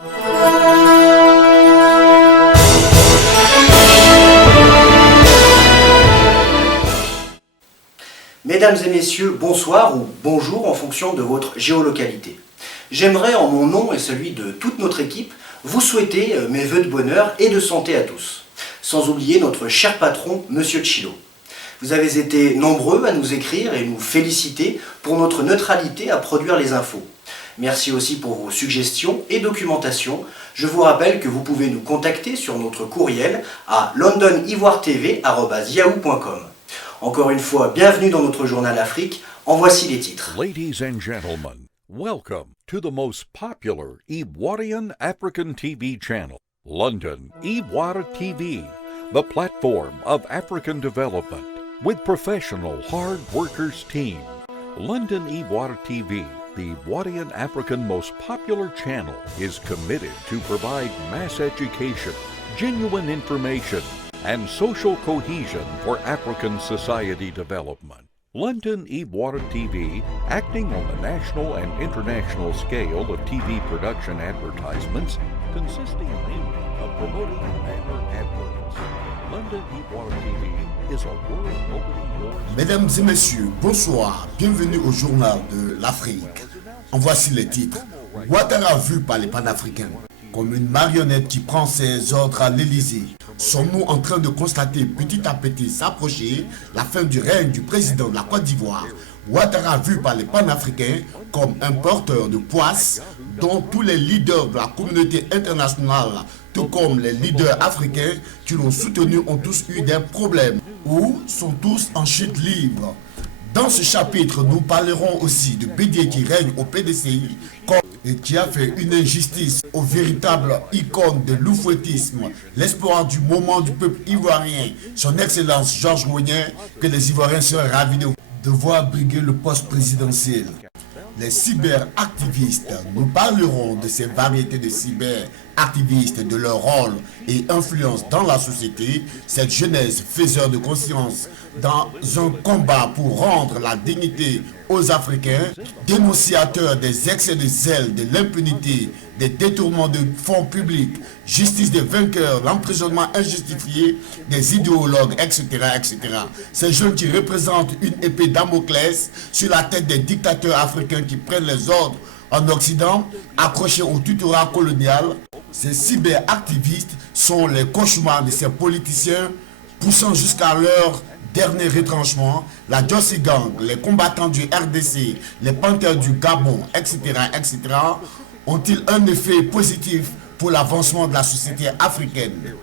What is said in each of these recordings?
Mesdames et messieurs, bonsoir ou bonjour en fonction de votre géolocalité. J'aimerais, en mon nom et celui de toute notre équipe, vous souhaiter mes vœux de bonheur et de santé à tous. Sans oublier notre cher patron, Monsieur Chilo. Vous avez été nombreux à nous écrire et nous féliciter pour notre neutralité à produire les infos. Merci aussi pour vos suggestions et documentations. Je vous rappelle que vous pouvez nous contacter sur notre courriel à londonivoiretv@yahoo.com. Encore une fois, bienvenue dans notre journal Afrique. En voici les titres. Ladies and gentlemen, welcome to the most popular Ivorian African TV channel, London Ivoire TV, the platform of African development with professional hard workers team. London Ivoire TV, the Ivorian African most popular channel, is committed to provide mass education, genuine information, and social cohesion for African society development. London Ivoire TV, acting on the national and international scale of TV production advertisements, consisting mainly of promoting banner adverts. London Ivoire TV is a world opening doors. Mesdames et messieurs, bonsoir, bienvenue au journal de l'Afrique. En voici les titres. Ouattara vu par les panafricains comme une marionnette qui prend ses ordres à l'Élysée. Sommes-nous en train de constater petit à petit s'approcher la fin du règne du président de la Côte d'Ivoire? Ouattara vu par les panafricains comme un porteur de poisse dont tous les leaders de la communauté internationale, tout comme les leaders africains qui l'ont soutenu, ont tous eu des problèmes ou sont tous en chute libre. Dans ce chapitre, nous parlerons aussi de Bédié qui règne au PDCI et qui a fait une injustice au véritable icône de l'oufouettisme, l'espoir du moment du peuple ivoirien, son excellence Georges Weah, que les Ivoiriens seraient ravis de voir briguer le poste présidentiel. Les cyberactivistes, nous parlerons de ces variétés de cyberactivistes, de leur rôle et influence dans la société, cette jeunesse faiseur de conscience dans un combat pour rendre la dignité aux Africains, dénonciateurs des excès de zèle, de l'impunité, des détournements de fonds publics, justice des vainqueurs, l'emprisonnement injustifié des idéologues, etc., etc. Ces jeunes qui représentent une épée Damoclès sur la tête des dictateurs africains qui prennent les ordres en Occident, accrochés au tutorat colonial. Ces cyberactivistes sont les cauchemars de ces politiciens poussant jusqu'à leur dernier retranchement. La Jossi Gang, les combattants du RDC, les panthères du Gabon, etc., etc., ont-ils un effet positif pour l'avancement de la société africaine?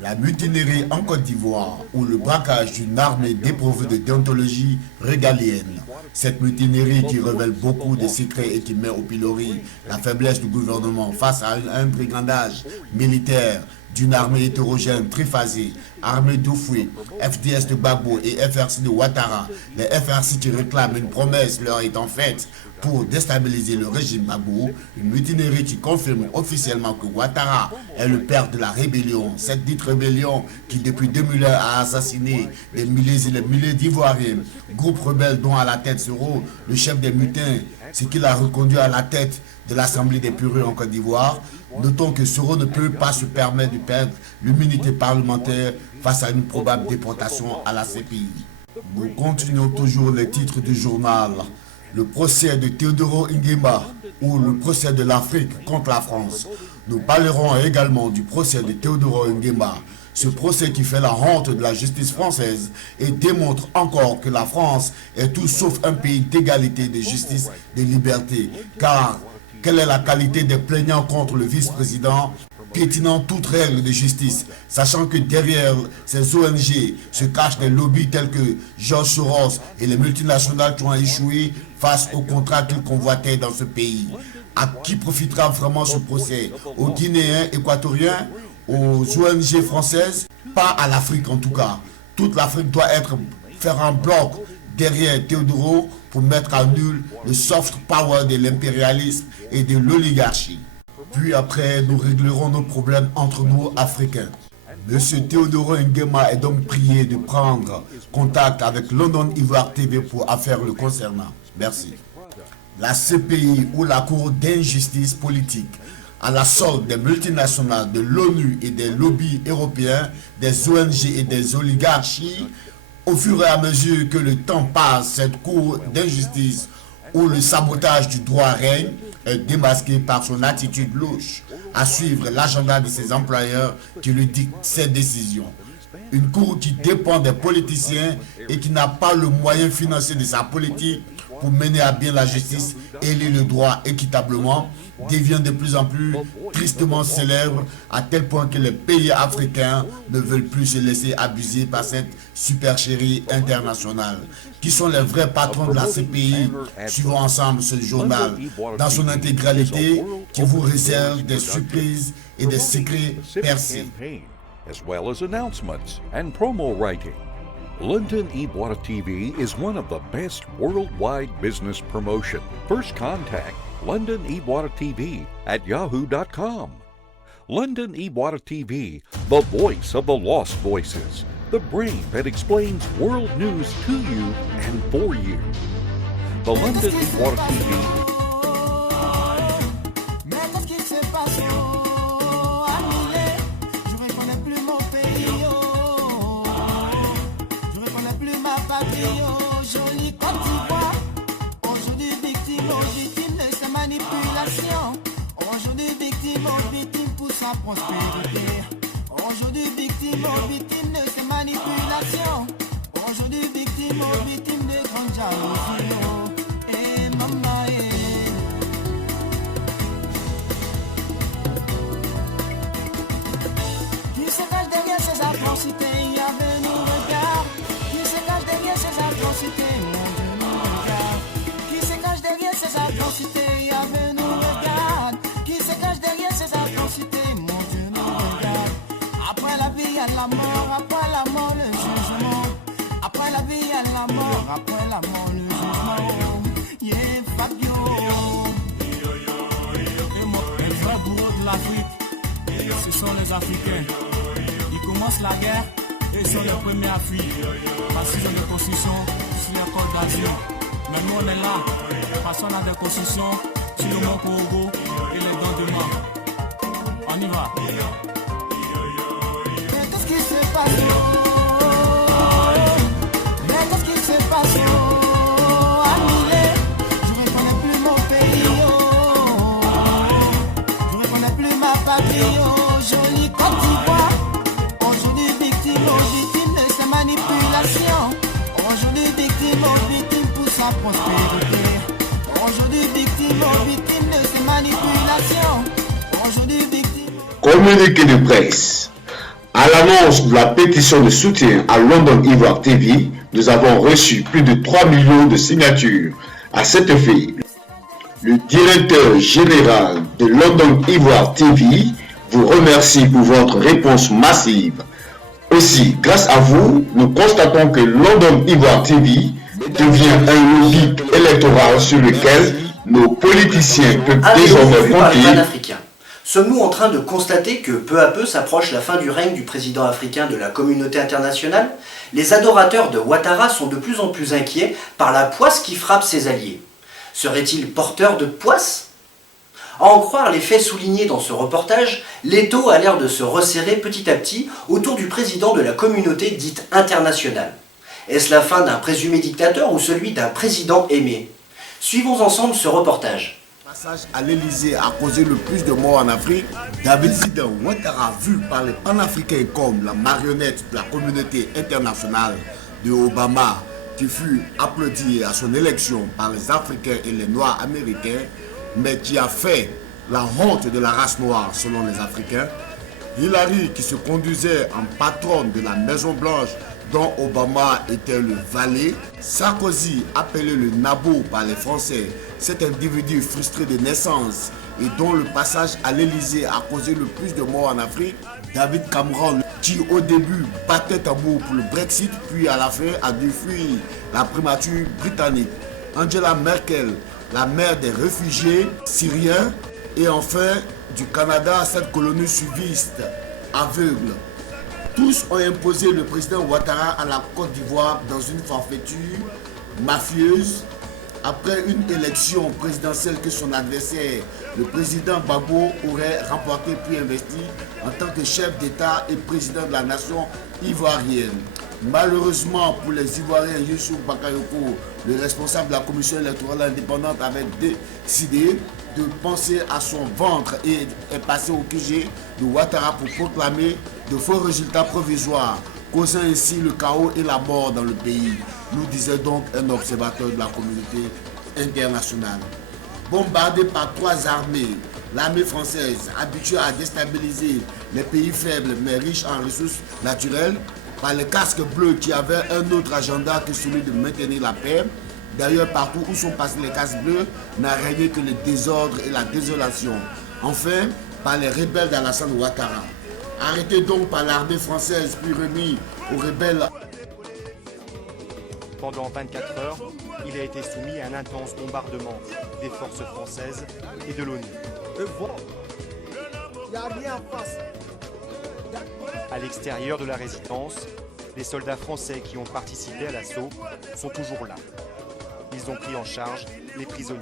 La mutinerie en Côte d'Ivoire ou le braquage d'une armée dépourvue de déontologie régalienne. Cette mutinerie qui révèle beaucoup de secrets et qui met au pilori la faiblesse du gouvernement face à un brigandage militaire d'une armée hétérogène, triphasée, armée d'Oufoué, FDS de Gbagbo et FRC de Ouattara. Les FRC qui réclament une promesse leur étant faite pour déstabiliser le régime Gbagbo, une mutinerie qui confirme officiellement que Ouattara est le père de la rébellion. Cette dite rébellion qui depuis 2001 a assassiné des milliers et des milliers d'Ivoiriens, groupe rebelle dont à la tête Soro, le chef des mutins, ce qui l'a reconduit à la tête de l'Assemblée des Pureux en Côte d'Ivoire. Notons que Soro ne peut pas se permettre de perdre l'immunité parlementaire face à une probable déportation à la CPI. Nous continuons toujours les titres du journal. Le procès de Teodoro Nguema ou le procès de l'Afrique contre la France. Nous parlerons également du procès de Teodoro Nguema. Ce procès qui fait la honte de la justice française et démontre encore que la France est tout sauf un pays d'égalité, de justice, de liberté. Car quelle est la qualité des plaignants contre le vice-président, piétinant toute règle de justice, sachant que derrière ces ONG se cachent des lobbies tels que George Soros et les multinationales qui ont échoué face aux contrats qu'ils convoitaient dans ce pays. À qui profitera vraiment ce procès? Aux Guinéens, Équatoriens, aux ONG françaises? Pas à l'Afrique en tout cas. Toute l'Afrique doit faire un bloc derrière Teodoro pour mettre à nul le soft power de l'impérialisme et de l'oligarchie. Puis après, nous réglerons nos problèmes entre nous Africains. Monsieur Teodoro Nguema est donc prié de prendre contact avec London Ivoire TV pour affaires le concernant. Merci. La CPI ou la Cour d'injustice politique à la solde des multinationales, de l'ONU et des lobbies européens, des ONG et des oligarchies. Au fur et à mesure que le temps passe, cette cour d'injustice où le sabotage du droit règne est démasqué par son attitude louche à suivre l'agenda de ses employeurs qui lui dictent ses décisions. Une cour qui dépend des politiciens et qui n'a pas le moyen financier de sa politique pour mener à bien la justice et élire le droit équitablement, devient de plus en plus tristement célèbre à tel point que les pays africains ne veulent plus se laisser abuser par cette supercherie internationale. Qui sont les vrais patrons de la CPI? Suivons ensemble ce journal dans son intégralité qui vous réserve des surprises et des secrets percés. As well as announcements and promo writing. London Ibotta TV is one of the best worldwide business promotion. First contact London Ibotta TV at yahoo.com. London Ibotta TV, the voice of the lost voices, the brain that explains world news to you and for you. The London Ibotta TV. Jolie Côte d'Ivoire, aujourd'hui victime de sa manipulation, aujourd'hui victime pour sa prospérité, aujourd'hui victime de sa manipulation, aujourd'hui victime de grandes jalousies. Et maman, qui se cache derrière ces atrocités, il y avait nous regarde. Qui se cache derrière ces atrocités, mon Dieu nous regarde. Qui se cache derrière ces atrocités, Yahvé nous regarde. Qui se cache derrière ces atrocités, mon Dieu nous regarde. Après la vie, il y a la mort, après la mort, le jugement. Après la vie, il y a la mort, après la mort, le jugement. Yeah, Fabio. Et moi, les vrais bourreaux de l'Afrique, ce sont les Africains. Ils commencent la guerre. Et ils sont les premiers à fuir, parce qu'ils ont des constitutions sur les côtes d'Azur. Mais nous on est là, parce qu'on a des constitutions sur le Mont Korogo et les dents de mort. On y va. Mais qu'est-ce qui se passe? Mais qu'est-ce qui se passe? Annulé, je reconnais plus mon pays. Je reconnais plus ma patrie. Jolie Côte d'Ivoire. Victime de sa manipulation, aujourd'hui victime pour sa prospérité, aujourd'hui victime de sa manipulation, aujourd'hui victime. Communiqué de presse. À l'annonce de la pétition de soutien à London Ivoire TV, nous avons reçu plus de 3 millions de signatures. À cet effet, le directeur général de London Ivoire TV vous remercie pour votre réponse massive. Aussi, grâce à vous, nous constatons que London Ivoire TV devient un lobby électoral sur lequel nos politiciens peuvent désormais compter. Sommes-nous en train de constater que peu à peu s'approche la fin du règne du président africain de la communauté internationale? Les adorateurs de Ouattara sont de plus en plus inquiets par la poisse qui frappe ses alliés. Serait-il porteur de poisse? À en croire les faits soulignés dans ce reportage, l'étau a l'air de se resserrer petit à petit autour du président de la communauté dite internationale. Est-ce la fin d'un présumé dictateur ou celui d'un président aimé? Suivons ensemble ce reportage. Le passage à l'Elysée a causé le plus de morts en Afrique. David Zidane Ouattara, vu par les panafricains comme la marionnette de la communauté internationale de Obama, qui fut applaudi à son élection par les Africains et les Noirs américains, mais qui a fait la honte de la race noire selon les Africains. Hillary, qui se conduisait en patronne de la Maison Blanche dont Obama était le valet. Sarkozy, appelé le Nabo par les Français, cet individu frustré de naissance et dont le passage à l'Elysée a causé le plus de morts en Afrique. David Cameron, qui au début battait tambour pour le Brexit, puis à la fin a dû fuir la primature britannique. Angela Merkel, la mère des réfugiés syriens, et enfin du Canada, cette colonie sudiste aveugle. Tous ont imposé le président Ouattara à la Côte d'Ivoire dans une forfaiture mafieuse après une élection présidentielle que son adversaire, le président Gbagbo, aurait remporté puis investi en tant que chef d'État et président de la nation ivoirienne. Malheureusement pour les Ivoiriens, Youssouf Bakayoko, le responsable de la commission électorale indépendante, avait décidé de penser à son ventre et est passé au QG de Ouattara pour proclamer de faux résultats provisoires, causant ainsi le chaos et la mort dans le pays, nous disait donc un observateur de la communauté internationale. Bombardée par 3 armées, l'armée française, habituée à déstabiliser les pays faibles mais riches en ressources naturelles, par les casques bleus qui avaient un autre agenda que celui de maintenir la paix. D'ailleurs, partout où sont passés les casques bleus, n'a régné que le désordre et la désolation. Enfin, par les rebelles d'Alassane Ouattara. Arrêté donc par l'armée française puis remis aux rebelles. Pendant 24 heures, il a été soumis à un intense bombardement des forces françaises et de l'ONU. À l'extérieur de la résidence, les soldats français qui ont participé à l'assaut sont toujours là. Ils ont pris en charge les prisonniers.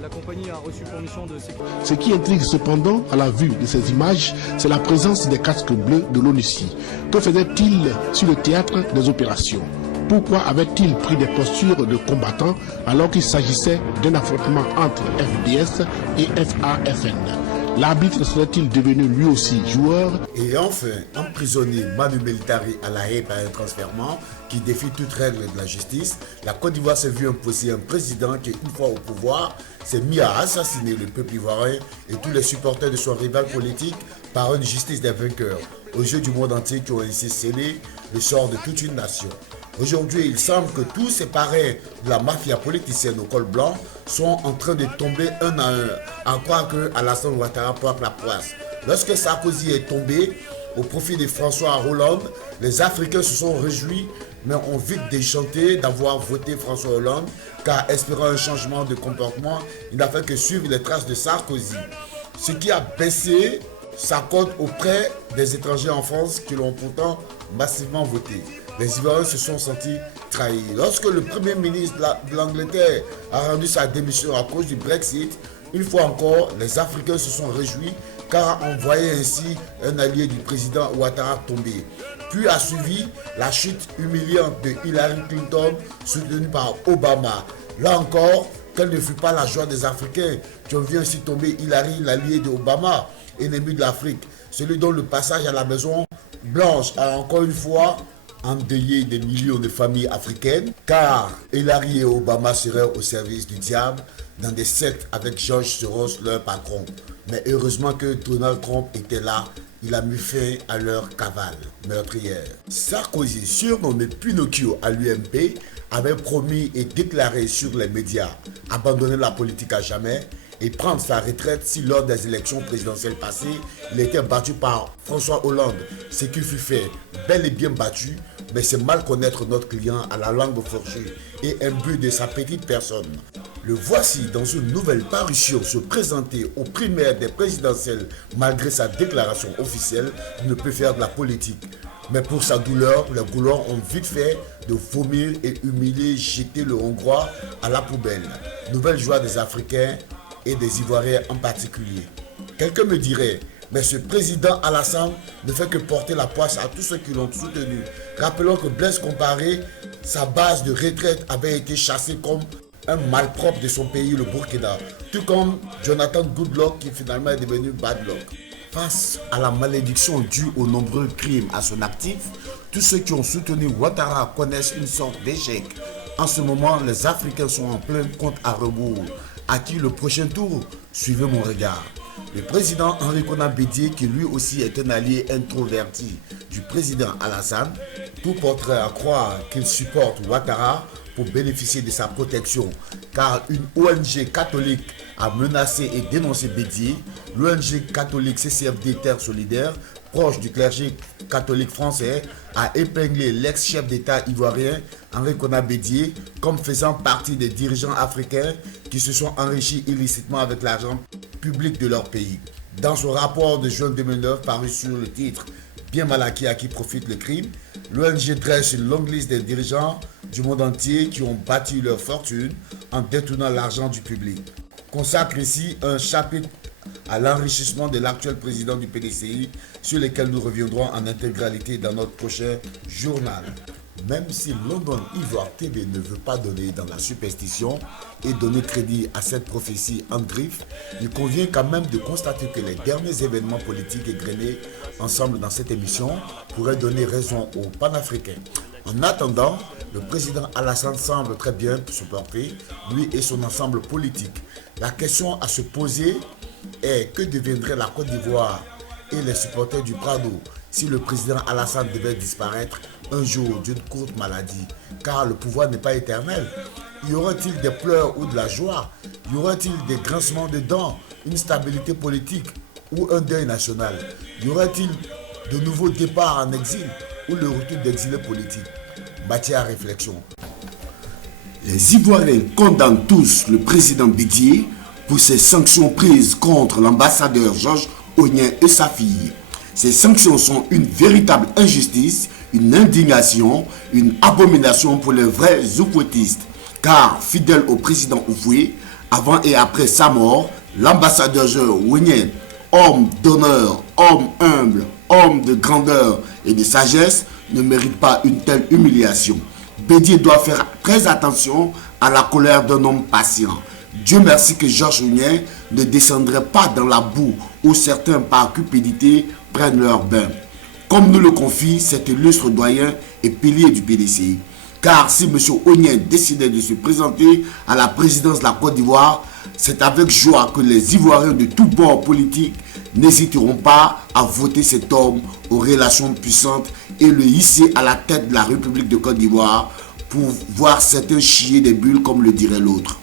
La compagnie a reçu pour mission de sécuriser. Ce qui intrigue cependant à la vue de ces images, c'est la présence des casques bleus de l'ONUCI. Que faisaient-ils sur le théâtre des opérations? Pourquoi avaient-ils pris des postures de combattants alors qu'il s'agissait d'un affrontement entre FDS et FAFN? L'arbitre serait-il devenu lui aussi joueur? Et enfin, emprisonné Manu Militari à La Haye par un transfèrement qui défie toute règle de la justice, la Côte d'Ivoire s'est vue imposer un président qui, une fois au pouvoir, s'est mis à assassiner le peuple ivoirien et tous les supporters de son rival politique par une justice des vainqueurs, aux yeux du monde entier qui ont ainsi scellé le sort de toute une nation. Aujourd'hui, il semble que tous ces parrains de la mafia politicienne au col blanc sont en train de tomber un à un, à croire que Alassane Ouattara porte la poisse. Lorsque Sarkozy est tombé au profit de François Hollande, les Africains se sont réjouis, mais ont vite déchanté d'avoir voté François Hollande, car espérant un changement de comportement, il n'a fait que suivre les traces de Sarkozy. Ce qui a baissé sa cote auprès des étrangers en France qui l'ont pourtant massivement voté. Les Ivoiriens se sont sentis trahis. Lorsque le Premier ministre de l'Angleterre a rendu sa démission à cause du Brexit, une fois encore, les Africains se sont réjouis car on voyait ainsi un allié du président Ouattara tomber. Puis a suivi la chute humiliante de Hillary Clinton soutenue par Obama. Là encore, quelle ne fut pas la joie des Africains qui ont vu ainsi tomber Hillary, l'allié de Obama, ennemi de l'Afrique, celui dont le passage à la Maison Blanche a encore une fois endeuillé des millions de familles africaines, car Hillary et Obama seraient au service du diable dans des sectes avec George Soros, leur patron. Mais heureusement que Donald Trump était là, il a mis fin à leur cavale meurtrière. Sarkozy, surnommé Pinocchio à l'UMP, avait promis et déclaré sur les médias abandonner la politique à jamais et prendre sa retraite si lors des élections présidentielles passées, il était battu par François Hollande, ce qui fut fait, bel et bien battu, mais c'est mal connaître notre client à la langue fourchue et imbu de sa petite personne. Le voici dans une nouvelle parution se présenter aux primaires des présidentielles malgré sa déclaration officielle qu'il ne peut faire de la politique. Mais pour sa douleur, les Gaulois ont vite fait de vomir et humilier, jeter le Hongrois à la poubelle. Nouvelle joie des Africains et des Ivoiriens en particulier. Quelqu'un me dirait, mais ce président Alassane ne fait que porter la poisse à tous ceux qui l'ont soutenu. Rappelons que Blaise Compaoré, sa base de retraite avait été chassée comme un malpropre de son pays, le Burkina. Tout comme Jonathan Goodluck qui finalement est devenu Badluck. Face à la malédiction due aux nombreux crimes à son actif, tous ceux qui ont soutenu Ouattara connaissent une sorte d'échec. En ce moment, les Africains sont en plein compte à rebours. À qui le prochain tour? Suivez mon regard. Le président Henri Konan Bédié, qui lui aussi est un allié introverti du président Alassane, tout porterait à croire qu'il supporte Ouattara pour bénéficier de sa protection, car une ONG catholique a menacé et dénoncé Bédié. L'ONG catholique CCFD Terre Solidaire, proche du clergé catholique français, a épinglé l'ex-chef d'État ivoirien Henri Konan Bédié comme faisant partie des dirigeants africains qui se sont enrichis illicitement avec l'argent public de leur pays. Dans son rapport de juin 2009 paru sur le titre « Bien mal acquis à qui profite le crime », l'ONG dresse une longue liste des dirigeants du monde entier qui ont bâti leur fortune en détournant l'argent du public. Consacre ici un chapitre à l'enrichissement de l'actuel président du PDCI sur lequel nous reviendrons en intégralité dans notre prochain journal. Même si London Ivoire TV ne veut pas donner dans la superstition et donner crédit à cette prophétie en griffe, il convient quand même de constater que les derniers événements politiques égrenés ensemble dans cette émission pourraient donner raison aux panafricains. En attendant, le président Alassane semble très bien se porter, lui et son ensemble politique. La question à se poser est que deviendrait la Côte d'Ivoire et les supporters du Prado si le président Alassane devait disparaître un jour d'une courte maladie, car le pouvoir n'est pas éternel. Y aura-t-il des pleurs ou de la joie? Y aura-t-il des grincements de dents, une stabilité politique ou un deuil national? Y aura-t-il de nouveaux départs en exil ou le retour d'exilés politiques? Matière à réflexion. Les Ivoiriens condamnent tous le président Bédié pour ses sanctions prises contre l'ambassadeur Georges Ognien et sa fille. Ces sanctions sont une véritable injustice, une indignation, une abomination pour les vrais oufouettistes. Car, fidèle au président Oufoué, avant et après sa mort, l'ambassadeur Georges Ognien, homme d'honneur, homme humble, homme de grandeur et de sagesse, ne mérite pas une telle humiliation. Bédié doit faire très attention à la colère d'un homme patient. Dieu merci que Georges Ognien ne descendrait pas dans la boue où certains par cupidité prennent leur bain. Comme nous le confie cet illustre doyen et pilier du PDCI. Car si M. Ognien décidait de se présenter à la présidence de la Côte d'Ivoire, c'est avec joie que les Ivoiriens de tous bords politiques n'hésiteront pas à voter cet homme aux relations puissantes et le hisser à la tête de la République de Côte d'Ivoire pour voir certains chier des bulles comme le dirait l'autre.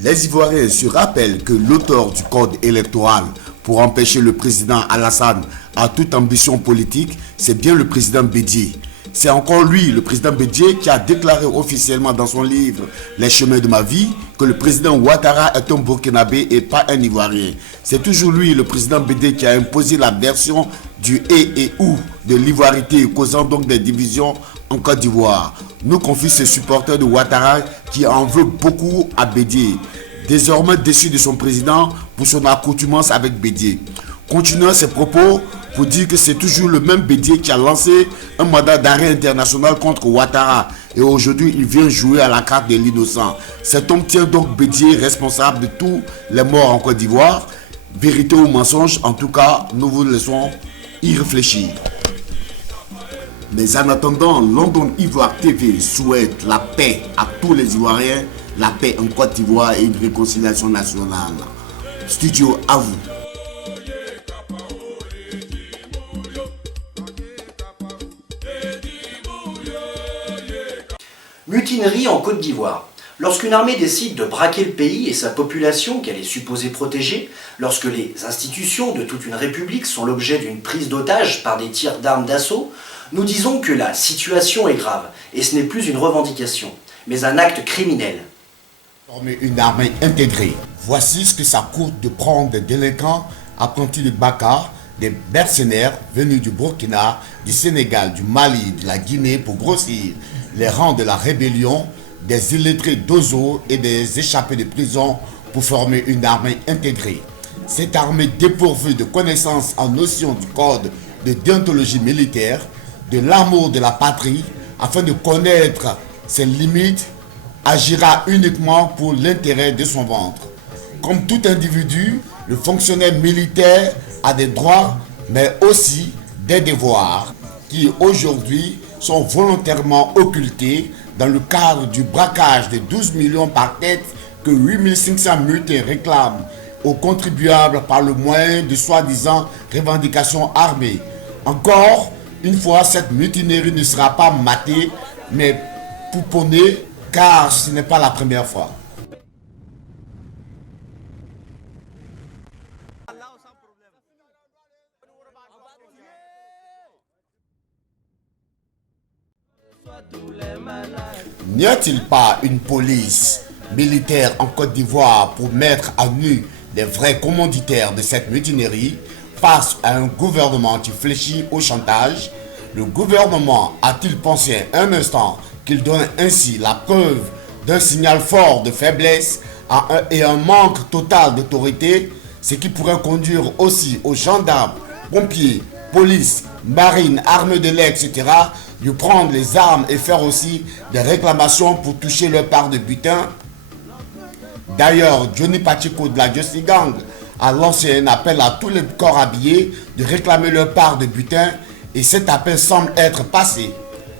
Les Ivoiriens se rappellent que l'auteur du code électoral pour empêcher le président Alassane à toute ambition politique, c'est bien le président Bédié. C'est encore lui, le président Bédié, qui a déclaré officiellement dans son livre « Les chemins de ma vie » que le président Ouattara est un Burkinabé et pas un Ivoirien. C'est toujours lui, le président Bédié, qui a imposé la version du « et ou » de l'ivoirité, causant donc des divisions en Côte d'Ivoire. Nous confie ce supporter de Ouattara qui en veut beaucoup à Bédié, désormais déçu de son président pour son accoutumance avec Bédié. Continuons ses propos pour dire que c'est toujours le même Bédié qui a lancé un mandat d'arrêt international contre Ouattara et aujourd'hui il vient jouer à la carte de l'innocent. Cet homme tient donc Bédié responsable de tous les morts en Côte d'Ivoire. Vérité ou mensonge, en tout cas, nous vous laissons y réfléchir. Mais en attendant, London Ivoire TV souhaite la paix à tous les Ivoiriens, la paix en Côte d'Ivoire et une réconciliation nationale. Studio à vous. Mutinerie en Côte d'Ivoire. Lorsqu'une armée décide de braquer le pays et sa population qu'elle est supposée protéger, lorsque les institutions de toute une république sont l'objet d'une prise d'otage par des tirs d'armes d'assaut, nous disons que la situation est grave et ce n'est plus une revendication, mais un acte criminel. Former une armée intégrée. Voici ce que ça coûte de prendre des délinquants apprentis de Baka, des mercenaires venus du Burkina, du Sénégal, du Mali, de la Guinée pour grossir les rangs de la rébellion, des illettrés d'Ozo et des échappés de prison pour former une armée intégrée. Cette armée dépourvue de connaissances en notion du code de déontologie militaire, de l'amour de la patrie, afin de connaître ses limites, agira uniquement pour l'intérêt de son ventre. Comme tout individu, le fonctionnaire militaire a des droits, mais aussi des devoirs, qui aujourd'hui sont volontairement occultés dans le cadre du braquage de 12 millions par tête que 8500 mutins réclament aux contribuables par le moyen de soi-disant revendications armées. Encore une fois, cette mutinerie ne sera pas matée, mais pouponnée, car ce n'est pas la première fois. N'y a-t-il pas une police militaire en Côte d'Ivoire pour mettre à nu les vrais commanditaires de cette mutinerie face à un gouvernement qui fléchit au chantage? Le gouvernement a-t-il pensé un instant qu'il donne ainsi la preuve d'un signal fort de faiblesse et un manque total d'autorité, ce qui pourrait conduire aussi aux gendarmes, pompiers, police, marine, armée de l'air, etc., de prendre les armes et faire aussi des réclamations pour toucher leur part de butin. D'ailleurs, Johnny Pacheco de la Justice Gang a lancé un appel à tous les corps habillés de réclamer leur part de butin et cet appel semble être passé.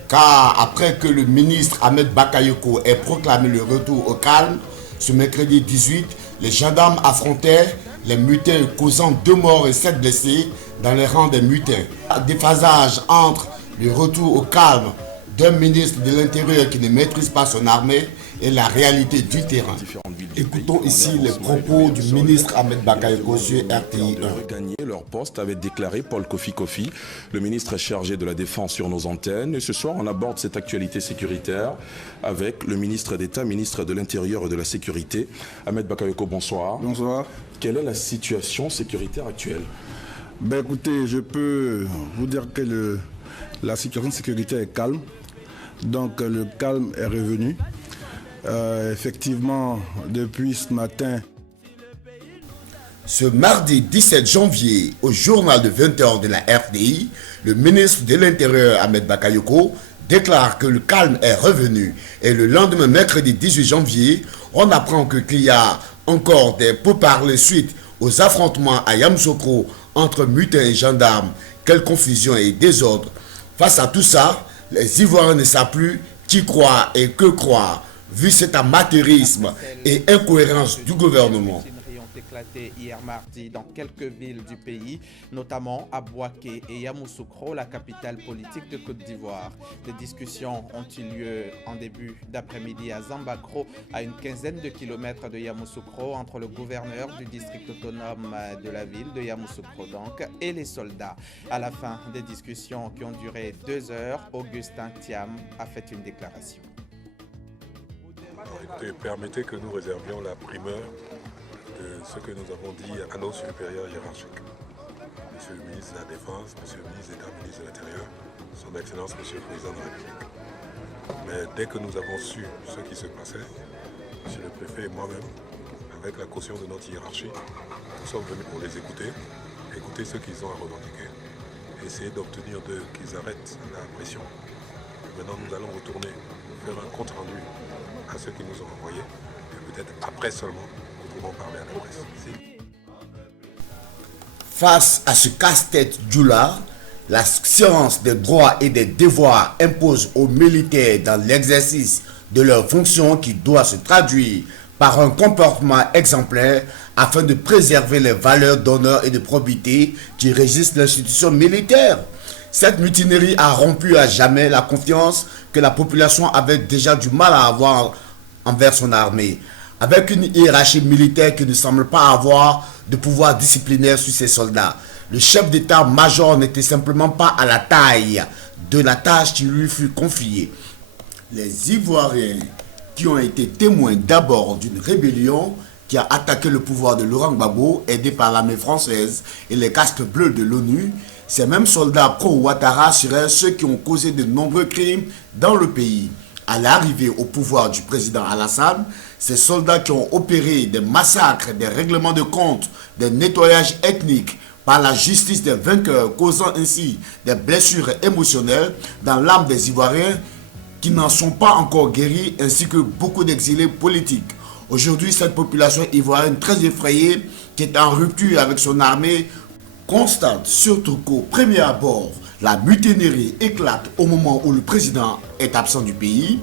Car après que le ministre Ahmed Bakayoko ait proclamé le retour au calme, ce mercredi 18, les gendarmes affrontaient les mutins causant 2 morts et 7 blessés dans les rangs des mutins. Déphasage entre le retour au calme d'un ministre de l'Intérieur qui ne maîtrise pas son armée et la réalité du terrain. Écoutons ici les propos du ministre Ahmed Bakayoko sur RTI 1. Regagner leur poste, avait déclaré Paul Kofi, le ministre chargé de la Défense sur nos antennes. Et ce soir, on aborde cette actualité sécuritaire avec le ministre d'État, ministre de l'Intérieur et de la Sécurité. Ahmed Bakayoko, bonsoir. Bonsoir. Quelle est la situation sécuritaire actuelle? Ben écoutez, je peux vous dire que la situation sécuritaire est calme. Donc le calme est revenu. Effectivement, depuis ce matin. Ce mardi 17 janvier, au journal de 20h de la RDI, le ministre de l'Intérieur Ahmed Bakayoko déclare que le calme est revenu. Et le lendemain, mercredi 18 janvier, on apprend qu'il y a encore des pourparlers suite aux affrontements à Yamoussoukro entre mutins et gendarmes. Quelle confusion et désordre. Face à tout ça, les Ivoiriens ne savent plus qui croire et que croire, vu cet amateurisme et incohérence du gouvernement. Éclaté hier mardi dans quelques villes du pays, notamment à Bouaké et Yamoussoukro, la capitale politique de Côte d'Ivoire. Des discussions ont eu lieu en début d'après-midi à Zambakro, à une quinzaine de kilomètres de Yamoussoukro, entre le gouverneur du district autonome de la ville de Yamoussoukro donc, et les soldats. À la fin des discussions qui ont duré 2 heures, Augustin Thiam a fait une déclaration. Écoutez, permettez que nous réservions la primeur de ce que nous avons dit à nos supérieurs hiérarchiques. Monsieur le ministre de la Défense, Monsieur le ministre d'État, ministre de l'Intérieur, Son Excellence, Monsieur le Président de la République. Mais dès que nous avons su ce qui se passait, Monsieur le Préfet et moi-même, avec la caution de notre hiérarchie, nous sommes venus pour les écouter ce qu'ils ont à revendiquer, essayer d'obtenir d'eux qu'ils arrêtent la pression. Maintenant, nous allons retourner faire un compte rendu à ceux qui nous ont envoyés, et peut-être après seulement, nous pourrons parler à la presse. Face à ce casse-tête Djoula, la science des droits et des devoirs impose aux militaires dans l'exercice de leurs fonctions qui doit se traduire par un comportement exemplaire afin de préserver les valeurs d'honneur et de probité qui régissent l'institution militaire. Cette mutinerie a rompu à jamais la confiance que la population avait déjà du mal à avoir envers son armée, avec une hiérarchie militaire qui ne semble pas avoir de pouvoir disciplinaire sur ses soldats. Le chef d'état-major n'était simplement pas à la taille de la tâche qui lui fut confiée. Les Ivoiriens qui ont été témoins d'abord d'une rébellion qui a attaqué le pouvoir de Laurent Gbagbo, aidé par l'armée française et les casques bleus de l'ONU, ces mêmes soldats pro-Ouattara seraient ceux qui ont causé de nombreux crimes dans le pays. À l'arrivée au pouvoir du président Alassane, ces soldats qui ont opéré des massacres, des règlements de comptes, des nettoyages ethniques par la justice des vainqueurs, causant ainsi des blessures émotionnelles dans l'âme des Ivoiriens qui n'en sont pas encore guéris, ainsi que beaucoup d'exilés politiques. Aujourd'hui, cette population ivoirienne très effrayée, qui est en rupture avec son armée, constate surtout qu'au premier abord, la mutinerie éclate au moment où le président est absent du pays.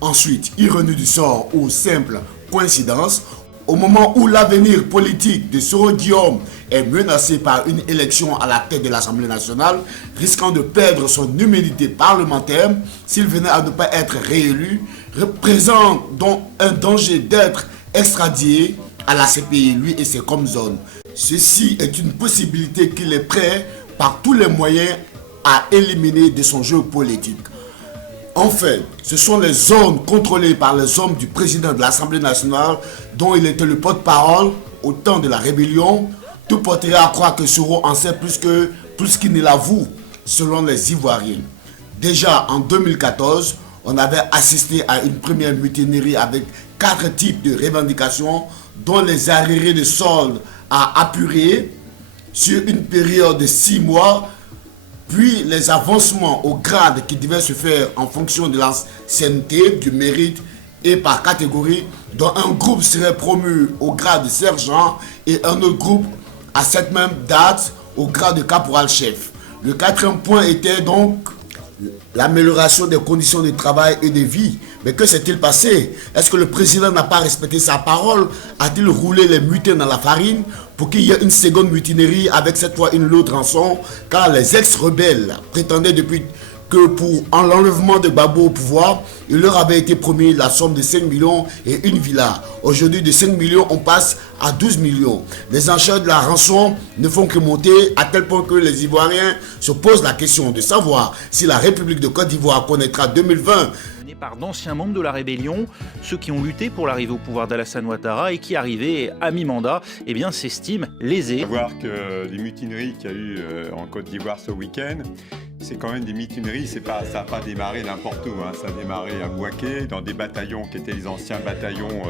Ensuite, ironie du sort ou simple coïncidence, au moment où l'avenir politique de Soro Guillaume est menacé par une élection à la tête de l'Assemblée nationale, risquant de perdre son immunité parlementaire s'il venait à ne pas être réélu, représente donc un danger d'être extradé à la CPI, lui et ses comzones. Ceci est une possibilité qu'il est prêt par tous les moyens à éliminer de son jeu politique. Enfin, ce sont les zones contrôlées par les hommes du président de l'Assemblée nationale dont il était le porte-parole au temps de la rébellion. Tout porterait à croire que Soro en sait plus qu'il ne l'avoue, selon les Ivoiriens. Déjà en 2014, on avait assisté à une première mutinerie avec 4 types de revendications, dont les arriérés de solde à apurer sur une période de 6 mois, puis les avancements au grade qui devaient se faire en fonction de l'ancienneté, du mérite et par catégorie, dont un groupe serait promu au grade de sergent et un autre groupe à cette même date au grade de caporal-chef. Le 4e point était donc l'amélioration des conditions de travail et de vie. Mais que s'est-il passé? Est-ce que le président n'a pas respecté sa parole? A-t-il roulé les mutins dans la farine pour qu'il y ait une seconde mutinerie avec cette fois une lourde rançon? Car les ex-rebelles prétendaient depuis que pour l'enlèvement de Gbagbo au pouvoir, il leur avait été promis la somme de 5 millions et une villa. Aujourd'hui, de 5 millions, on passe à 12 millions. Les enchères de la rançon ne font que monter à tel point que les Ivoiriens se posent la question de savoir si la République de Côte d'Ivoire connaîtra 2020 par d'anciens membres de la rébellion, ceux qui ont lutté pour l'arrivée au pouvoir d'Alassane Ouattara et qui, arrivés à mi-mandat, eh bien, s'estiment lésés. Savoir que les mutineries qu'il y a eu en Côte d'Ivoire ce week-end, c'est quand même des mutineries, ça n'a pas démarré n'importe où, hein. Ça a démarré à Bouaké, dans des bataillons qui étaient les anciens bataillons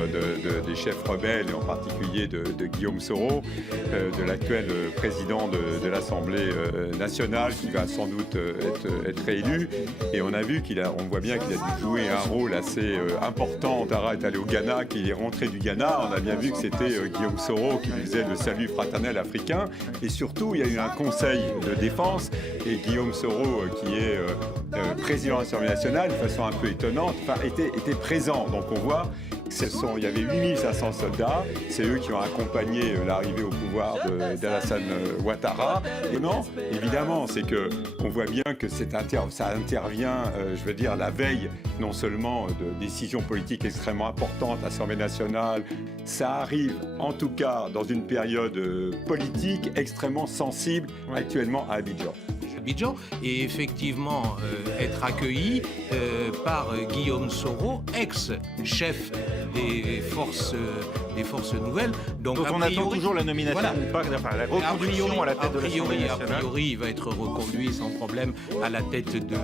des chefs rebelles, et en particulier de Guillaume Soro, de l'actuel président de l'Assemblée nationale, qui va sans doute être réélu. Et on a vu on voit bien qu'il a dû jouer un rôle assez important. Ouattara est allé au Ghana, qu'il est rentré du Ghana. On a bien vu que c'était Guillaume Soro qui lui faisait le salut fraternel africain. Et surtout, il y a eu un conseil de défense, et Guillaume Soro, qui est président de l'Assemblée nationale, de façon un peu étonnante, était présent. Donc on voit il y avait 8500 soldats, c'est eux qui ont accompagné l'arrivée au pouvoir d'Alassane Ouattara. Et non, évidemment, c'est qu'on voit bien que ça intervient, je veux dire, la veille, non seulement de décisions politiques extrêmement importantes à l'Assemblée nationale, ça arrive en tout cas dans une période politique extrêmement sensible actuellement à Abidjan. Et effectivement être accueilli par Guillaume Soro, ex-chef des forces nouvelles. Donc on attend toujours la nomination, voilà, ou pas, enfin, la reconduction à la tête de l'Assemblée nationale. A priori, il va être reconduit sans problème à la tête de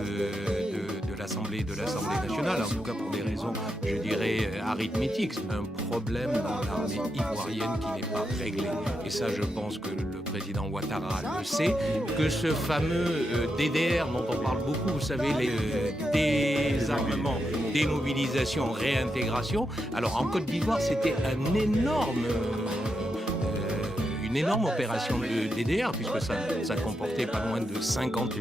l'Assemblée nationale, en tout cas pour des raisons, je dirais, arithmétiques. C'est un problème dans l'armée ivoirienne qui n'est pas réglé. Et ça, je pense que le président Ouattara le sait, que ce fameux DDR dont on parle beaucoup, vous savez, les désarmement, démobilisation, réintégration. Alors en Côte d'Ivoire, c'était une énorme opération de DDR, puisque ça comportait pas loin de 50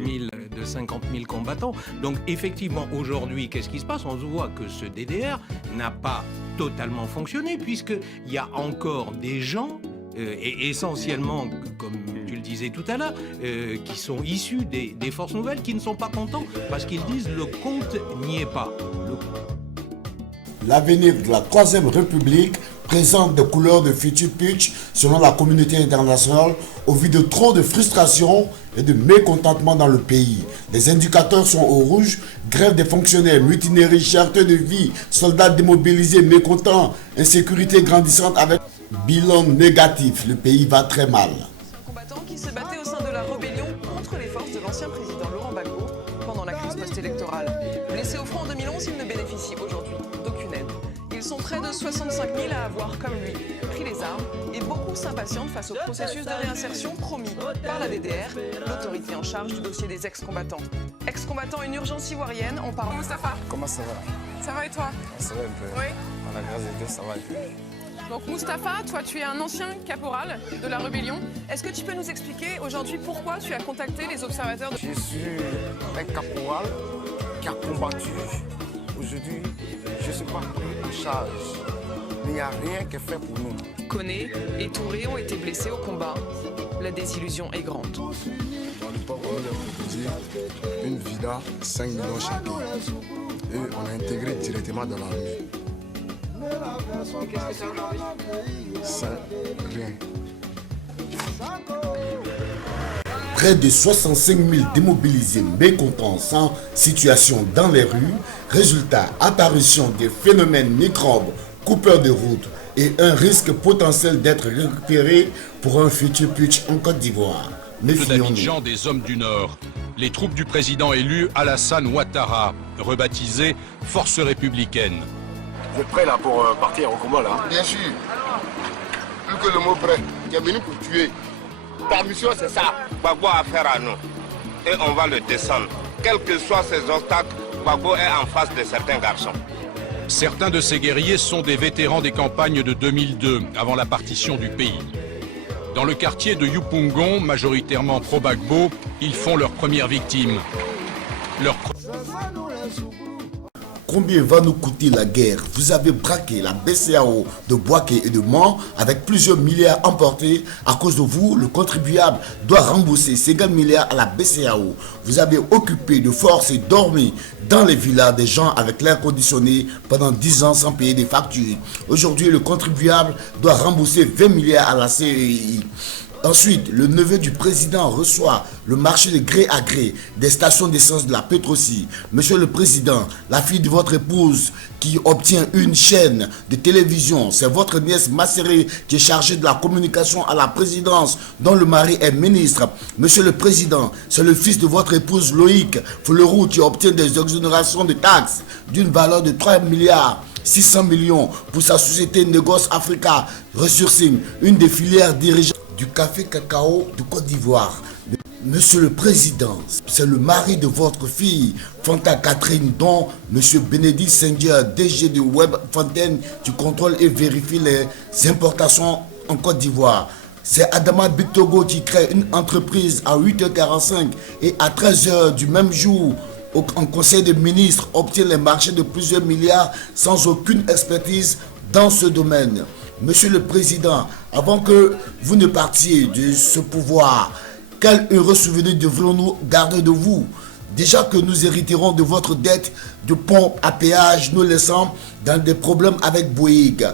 000 combattants. Donc effectivement, aujourd'hui, qu'est-ce qui se passe? On voit que ce DDR n'a pas totalement fonctionné, puisqu'il y a encore des gens, et essentiellement, comme tu le disais tout à l'heure, qui sont issus des forces nouvelles, qui ne sont pas contents, parce qu'ils disent le compte n'y est pas. L'avenir de la Troisième République présente des couleurs de futur pitch selon la communauté internationale au vu de trop de frustration et de mécontentement dans le pays. Les indicateurs sont au rouge, grève des fonctionnaires, mutinerie, cherté de vie, soldats démobilisés, mécontents, insécurité grandissante avec bilan négatif. Le pays va très mal. Combattants qui se battaient au sein de la rébellion contre les forces de l'ancien président Laurent Gbagbo pendant la crise post-électorale. Blessés au front en 2011, ils ne bénéficient aujourd'hui d'aucune aide. Ils sont près de 65 000 à avoir, comme lui, pris les armes et beaucoup s'impatientent face au processus de réinsertion promis par la DDR, l'autorité en charge du dossier des ex-combattants. Ex-combattants, une urgence ivoirienne, on parle. Moustapha, comment ça va? Ça va et toi? Ça va un peu. Oui. À la grâce de Dieu, ça va un peu. Donc Moustapha, toi tu es un ancien caporal de la rébellion. Est-ce que tu peux nous expliquer aujourd'hui pourquoi tu as contacté les observateurs de... Je suis un caporal qui a combattu. Aujourd'hui, je ne suis pas pris en charge. Il n'y a rien qui est fait pour nous. Koné et Touré ont été blessés au combat. La désillusion est grande. Dans le peuple, on leur a proposé une villa, 5 millions chacun. Et on a intégré directement dans l'armée. Qu'est-ce que c'est aujourd'hui? Ça, rien. Près de 65 000 démobilisés mécontents sans situation dans les rues. Résultat, apparition des phénomènes microbes, coupeurs de route et un risque potentiel d'être récupéré pour un futur putsch en Côte d'Ivoire. D'Abidjan, des hommes du Nord les troupes du président élu Alassane Ouattara, rebaptisées Forces républicaines. Vous êtes prêt là pour partir au combat là? Bien sûr. Plus que le mot prêt. Tu es venu pour tuer. Ta mission c'est ça. Gbagbo a affaire à nous. Et on va le descendre. Quels que soient ces obstacles, Gbagbo est en face de certains garçons. Certains de ces guerriers sont des vétérans des campagnes de 2002, avant la partition du pays. Dans le quartier de Yopougon, majoritairement pro-Gbagbo, ils font leur première victime. Combien va nous coûter la guerre? Vous avez braqué la BCEAO de Bouaké et de Mans avec plusieurs milliards emportés. À cause de vous, le contribuable doit rembourser 50 milliards à la BCEAO. Vous avez occupé de force et dormi dans les villas des gens avec l'air conditionné pendant 10 ans sans payer des factures. Aujourd'hui, le contribuable doit rembourser 20 milliards à la CEI. Ensuite, le neveu du président reçoit le marché de gré à gré des stations d'essence de la Petroci. Monsieur le Président, la fille de votre épouse qui obtient une chaîne de télévision, c'est votre nièce Masséré qui est chargée de la communication à la présidence, dont le mari est ministre. Monsieur le Président, c'est le fils de votre épouse Loïc Fleuroux qui obtient des exonérations de taxes d'une valeur de 3 milliards 600 millions pour sa société Négoce Africa Resourcing, une des filières dirigeantes du café cacao de Côte d'Ivoire. Monsieur le Président, c'est le mari de votre fille, Fanta Catherine, dont Monsieur Bénédicte Sendier, DG de Web Fontaine, qui contrôle et vérifie les importations en Côte d'Ivoire. C'est Adama Bictogo qui crée une entreprise à 8h45 et à 13h du même jour, en Conseil des ministres, obtient les marchés de plusieurs milliards sans aucune expertise dans ce domaine. Monsieur le Président, avant que vous ne partiez de ce pouvoir, quel heureux souvenir devrions-nous garder de vous? Déjà que nous hériterons de votre dette de pompe à péage, nous laissant dans des problèmes avec Bouygues.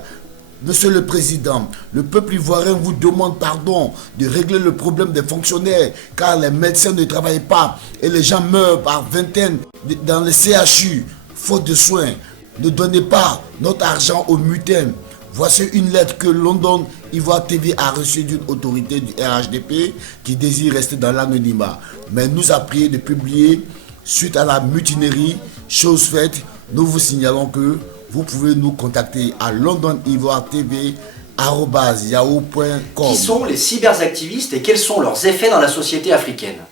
Monsieur le Président, le peuple ivoirien vous demande pardon de régler le problème des fonctionnaires car les médecins ne travaillent pas et les gens meurent par vingtaines dans les CHU, faute de soins. Ne donnez pas notre argent aux mutins. Voici une lettre que London Ivoire TV a reçue d'une autorité du RHDP qui désire rester dans l'anonymat. Mais nous a prié de publier suite à la mutinerie. Chose faite, nous vous signalons que vous pouvez nous contacter à londonivoiretv@yahoo.com. Qui sont les cyberactivistes et quels sont leurs effets dans la société africaine?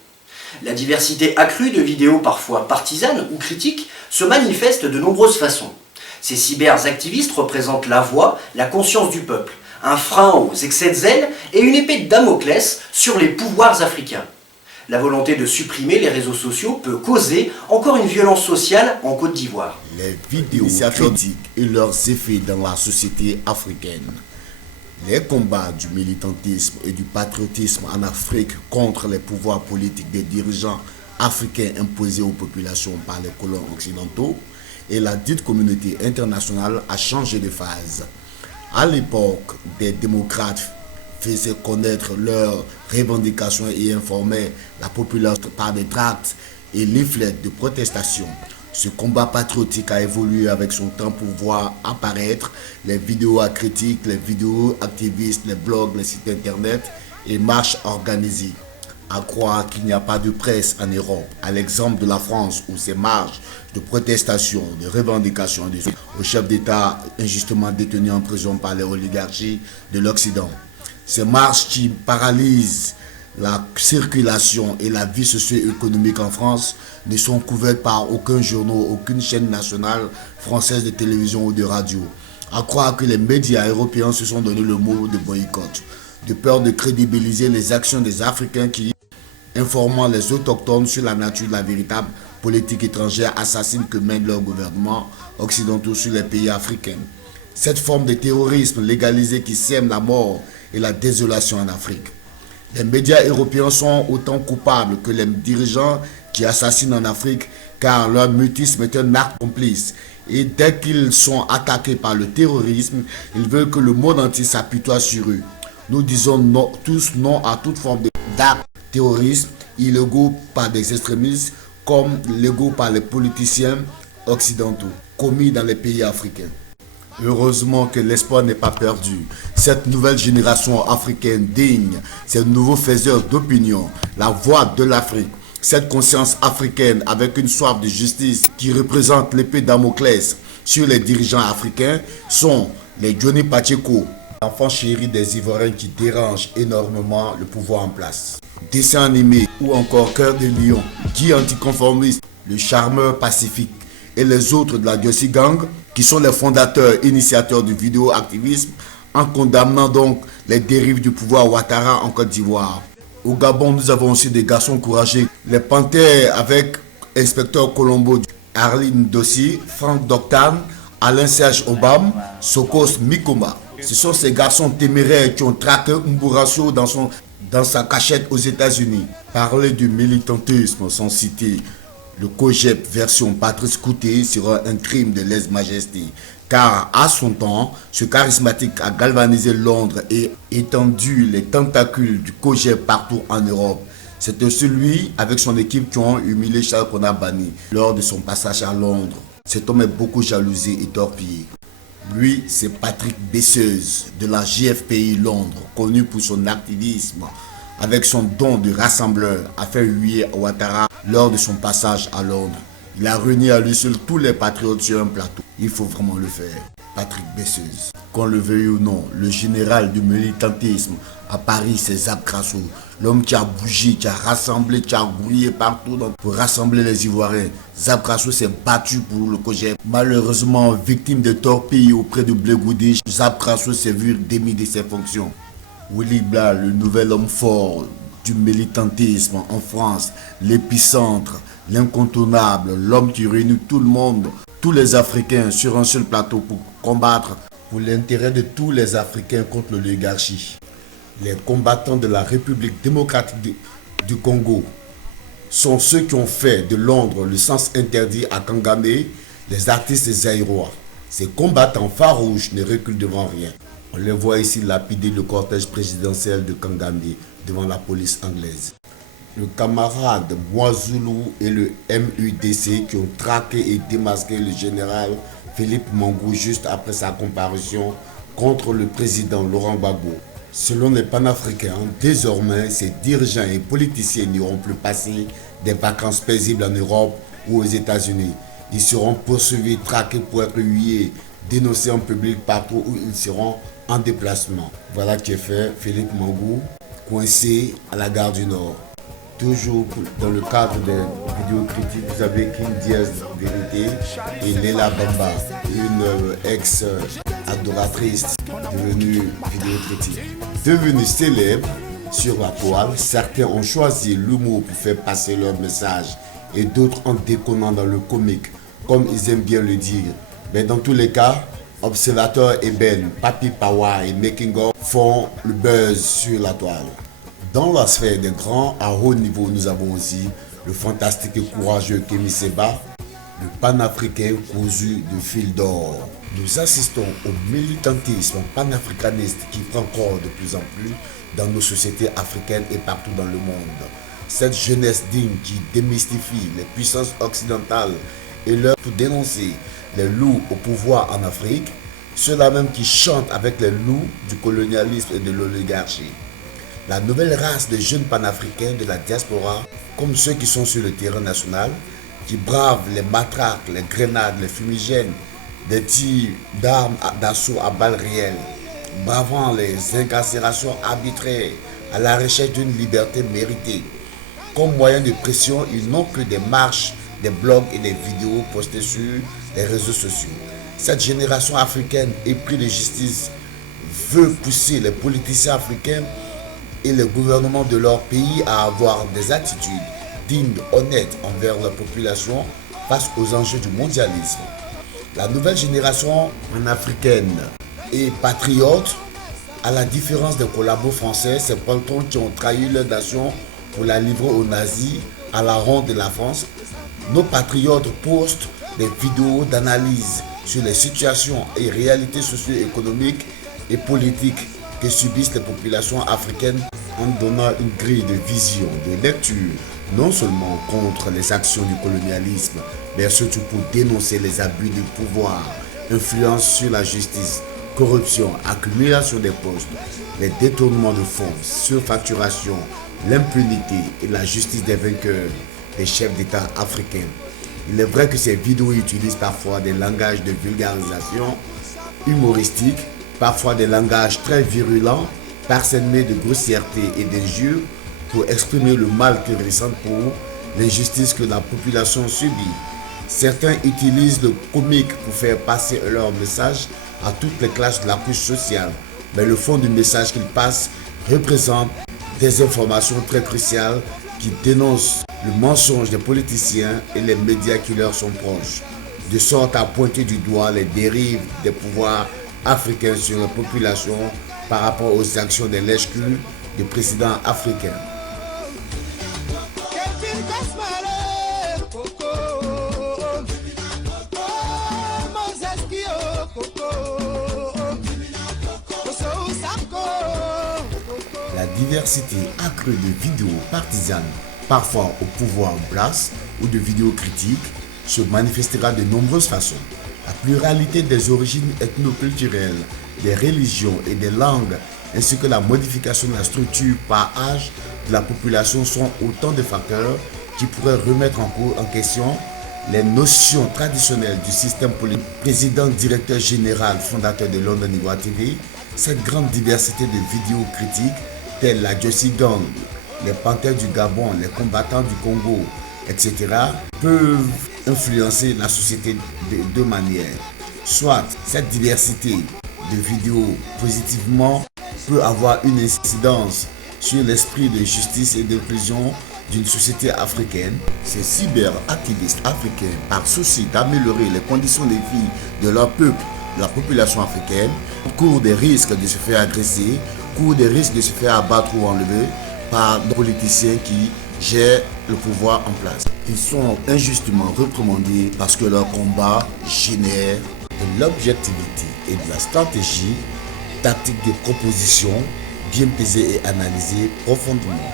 La diversité accrue de vidéos parfois partisanes ou critiques se manifeste de nombreuses façons. Ces cyberactivistes représentent la voix, la conscience du peuple, un frein aux excès de zèle et une épée de Damoclès sur les pouvoirs africains. La volonté de supprimer les réseaux sociaux peut causer encore une violence sociale en Côte d'Ivoire. Les vidéos critiques et leurs effets dans la société africaine. Les combats du militantisme et du patriotisme en Afrique contre les pouvoirs politiques des dirigeants africains imposés aux populations par les colons occidentaux et la dite communauté internationale a changé de phase. À l'époque, des démocrates faisaient connaître leurs revendications et informaient la population par des tracts et leaflets de protestation. Ce combat patriotique a évolué avec son temps pour voir apparaître les vidéos critiques, les vidéos activistes, les blogs, les sites internet et marches organisées. À croire qu'il n'y a pas de presse en Europe, à l'exemple de la France où ces marches de protestation, de revendication au chef d'État injustement détenu en prison par les oligarchies de l'Occident. Ces marches qui paralysent la circulation et la vie socio-économique en France ne sont couvertes par aucun journal, aucune chaîne nationale française de télévision ou de radio. À croire que les médias européens se sont donné le mot de boycott, de peur de crédibiliser les actions des Africains qui, informant les autochtones sur la nature de la véritable politique étrangère assassine que mènent leurs gouvernements occidentaux sur les pays africains. Cette forme de terrorisme légalisé qui sème la mort et la désolation en Afrique. Les médias européens sont autant coupables que les dirigeants qui assassinent en Afrique car leur mutisme est un acte complice. Et dès qu'ils sont attaqués par le terrorisme, ils veulent que le monde entier s'apitoie sur eux. Nous disons non, tous non à toute forme d'actes terroristes illégaux par des extrémistes comme légaux par les politiciens occidentaux commis dans les pays africains. Heureusement que l'espoir n'est pas perdu. Cette nouvelle génération africaine digne, ces nouveaux faiseurs d'opinion, la voix de l'Afrique, Cette conscience africaine avec une soif de justice qui représente l'épée Damoclès sur les dirigeants africains sont les Johnny Pacheco, enfants chéris des Ivoiriens qui dérangent énormément le pouvoir en place. Dessin animé ou encore Cœur de Lion, Guy anticonformiste, le charmeur pacifique et les autres de la Diossi Gang qui sont les fondateurs initiateurs du vidéo-activisme en condamnant donc les dérives du pouvoir Ouattara en Côte d'Ivoire. Au Gabon, nous avons aussi des garçons courageux, les Panthères avec Inspecteur Colombo, Arline Dossi, Franck Doctan, Alain Serge Obama, Sokos Mikoma. Ce sont ces garçons téméraires qui ont traqué Mbourasso dans sa cachette aux États-Unis. Parler du militantisme sans citer le COGEP version Patrice Coutet sera un crime de lèse-majesté. Car à son temps, ce charismatique a galvanisé Londres et étendu les tentacules du COGEP partout en Europe. C'est aussi lui, avec son équipe, qui ont humilié Charles Konabani lors de son passage à Londres. Cet homme est beaucoup jalousé et torpillé. Lui, c'est Patrick Besseuse de la GFPI Londres, connu pour son activisme. Avec son don de rassembleur, a fait huer Ouattara lors de son passage à Londres. Il a réuni à lui seul tous les patriotes sur un plateau. Il faut vraiment le faire. Patrick Besseuse. Qu'on le veuille ou non, le général du militantisme à Paris, c'est Zab Crasso. L'homme qui a bougé, qui a rassemblé, qui a grouillé partout pour rassembler les Ivoiriens. Zab Crasso s'est battu pour le COGEP. Malheureusement, victime de torpilles auprès de Blé Goudich, Zab Crasso s'est vu démis de ses fonctions. Willy Blah, le nouvel homme fort du militantisme en France, l'épicentre, l'incontournable, l'homme qui réunit tout le monde, tous les Africains sur un seul plateau pour combattre pour l'intérêt de tous les Africains contre l'oligarchie. Les combattants de la République démocratique du Congo sont ceux qui ont fait de Londres le sens interdit à Kangame, les artistes zaïrois. Ces combattants farouches ne reculent devant rien. On les voit ici lapider le cortège présidentiel de Kangame devant la police anglaise. Le camarade Moizoulou et le MUDC qui ont traqué et démasqué le général Philippe Mangou juste après sa comparution contre le président Laurent Gbagbo. Selon les panafricains, désormais, ces dirigeants et politiciens n'iront plus passer des vacances paisibles en Europe ou aux États-Unis. Ils seront poursuivis, traqués pour être hués, dénoncés en public partout où ils seront en déplacement. Voilà qui est fait. Philippe Mangou, coincé à la gare du Nord. Toujours dans le cadre des vidéos critiques, vous avez King Diaz Vérité et Léla Bamba, une ex-adoratrice devenue vidéo critique. Devenue célèbre sur la toile, certains ont choisi l'humour pour faire passer leur message et d'autres en déconnant dans le comique, comme ils aiment bien le dire. Mais dans tous les cas, Observateur Eben, Papi Pawa et Making of font le buzz sur la toile. Dans la sphère des grands, à haut niveau, nous avons aussi le fantastique et courageux Kémy Séba, le panafricain cousu de fil d'or. Nous assistons au militantisme panafricaniste qui prend corps de plus en plus dans nos sociétés africaines et partout dans le monde. Cette jeunesse digne qui démystifie les puissances occidentales et leur pour dénoncer les loups au pouvoir en Afrique, ceux-là même qui chantent avec les loups du colonialisme et de l'oligarchie. La nouvelle race de jeunes panafricains de la diaspora, comme ceux qui sont sur le terrain national, qui bravent les matraques, les grenades, les fumigènes, des tirs d'armes d'assaut à balles réelles, bravant les incarcérations arbitraires à la recherche d'une liberté méritée. Comme moyen de pression, ils n'ont que des marches, des blogs et des vidéos postées sur les réseaux sociaux. Cette génération africaine éprise de justice veut pousser les politiciens africains et les gouvernements de leur pays à avoir des attitudes dignes, honnêtes envers leur population face aux enjeux du mondialisme. La nouvelle génération africaine est patriote, à la différence des collabos français, ces patrons qui ont trahi leur nation pour la livrer aux nazis à la honte de la France. Nos patriotes postent des vidéos d'analyse sur les situations et réalités socio-économiques et politiques que subissent les populations africaines en donnant une grille de vision, de lecture, non seulement contre les actions du colonialisme, mais surtout pour dénoncer les abus de pouvoir, influence sur la justice, corruption, accumulation des postes, les détournements de fonds, surfacturation, l'impunité et la justice des vainqueurs. des chefs d'État africains. Il est vrai que ces vidéos utilisent parfois des langages de vulgarisation humoristique, parfois des langages très virulents, parsemés de grossièreté et d'injures pour exprimer le mal qu'ils ressentent pour l'injustice que la population subit. Certains utilisent le comique pour faire passer leur message à toutes les classes de la couche sociale, mais le fond du message qu'ils passent représente des informations très cruciales qui dénoncent le mensonge des politiciens et les médias qui leur sont proches, de sorte à pointer du doigt les dérives des pouvoirs africains sur la population par rapport aux actions des lèche-culs des présidents africains. La diversité accrue de vidéos partisanes, parfois au pouvoir en place, ou de vidéos critiques, se manifestera de nombreuses façons. La pluralité des origines ethnoculturelles, des religions et des langues, ainsi que la modification de la structure par âge de la population sont autant de facteurs qui pourraient remettre en question les notions traditionnelles du système politique. Président, directeur général, fondateur de London Ivoire TV, cette grande diversité de vidéos critiques, telles la Josie Gang, les panthères du Gabon, les combattants du Congo, etc., peuvent influencer la société de deux manières. Soit cette diversité de vidéos positivement peut avoir une incidence sur l'esprit de justice et d'inclusion d'une société africaine. Ces cyberactivistes africains, par souci d'améliorer les conditions de vie de leur peuple, de la population africaine, courent des risques de se faire agresser, courent des risques de se faire abattre ou enlever par des politiciens qui gèrent le pouvoir en place. Ils sont injustement reprimandés parce que leur combat génère de l'objectivité et de la stratégie tactique des propositions bien pesées et analysées profondément.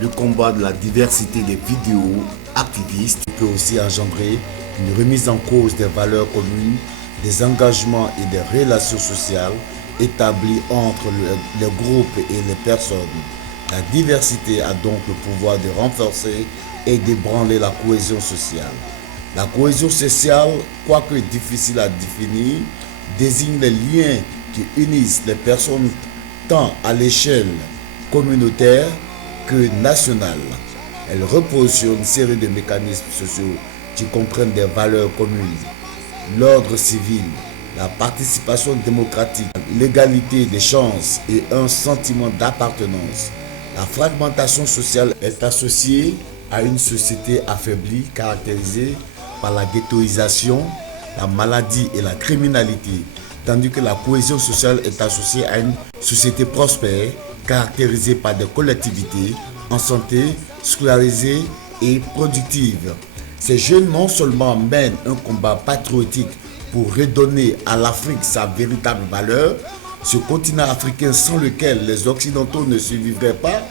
Le combat de la diversité des vidéos activistes peut aussi engendrer une remise en cause des valeurs communes, des engagements et des relations sociales établies entre les groupes et les personnes. La diversité a donc le pouvoir de renforcer et d'ébranler la cohésion sociale. La cohésion sociale, quoique difficile à définir, désigne les liens qui unissent les personnes tant à l'échelle communautaire que nationale. Elle repose sur une série de mécanismes sociaux qui comprennent des valeurs communes, l'ordre civil, la participation démocratique, l'égalité des chances et un sentiment d'appartenance. La fragmentation sociale est associée à une société affaiblie caractérisée par la ghettoisation, la maladie et la criminalité, tandis que la cohésion sociale est associée à une société prospère caractérisée par des collectivités en santé, scolarisées et productives. Ces jeunes non seulement mènent un combat patriotique pour redonner à l'Afrique sa véritable valeur, ce continent africain sans lequel les Occidentaux ne survivraient pas,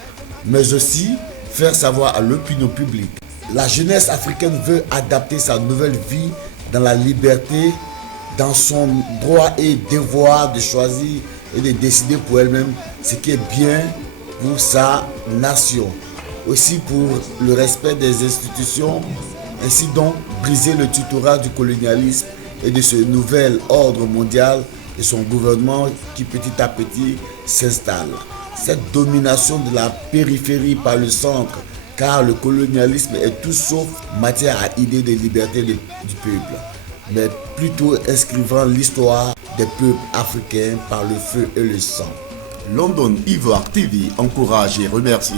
mais aussi faire savoir à l'opinion publique. La jeunesse africaine veut adapter sa nouvelle vie dans la liberté, dans son droit et devoir de choisir et de décider pour elle-même ce qui est bien pour sa nation. Aussi pour le respect des institutions, ainsi donc briser le tutorat du colonialisme et de ce nouvel ordre mondial et son gouvernement qui petit à petit s'installe. Cette domination de la périphérie par le centre, car le colonialisme est tout sauf matière à idée de liberté du peuple, mais plutôt inscrivant l'histoire des peuples africains par le feu et le sang. London Ivoire TV encourage et remercie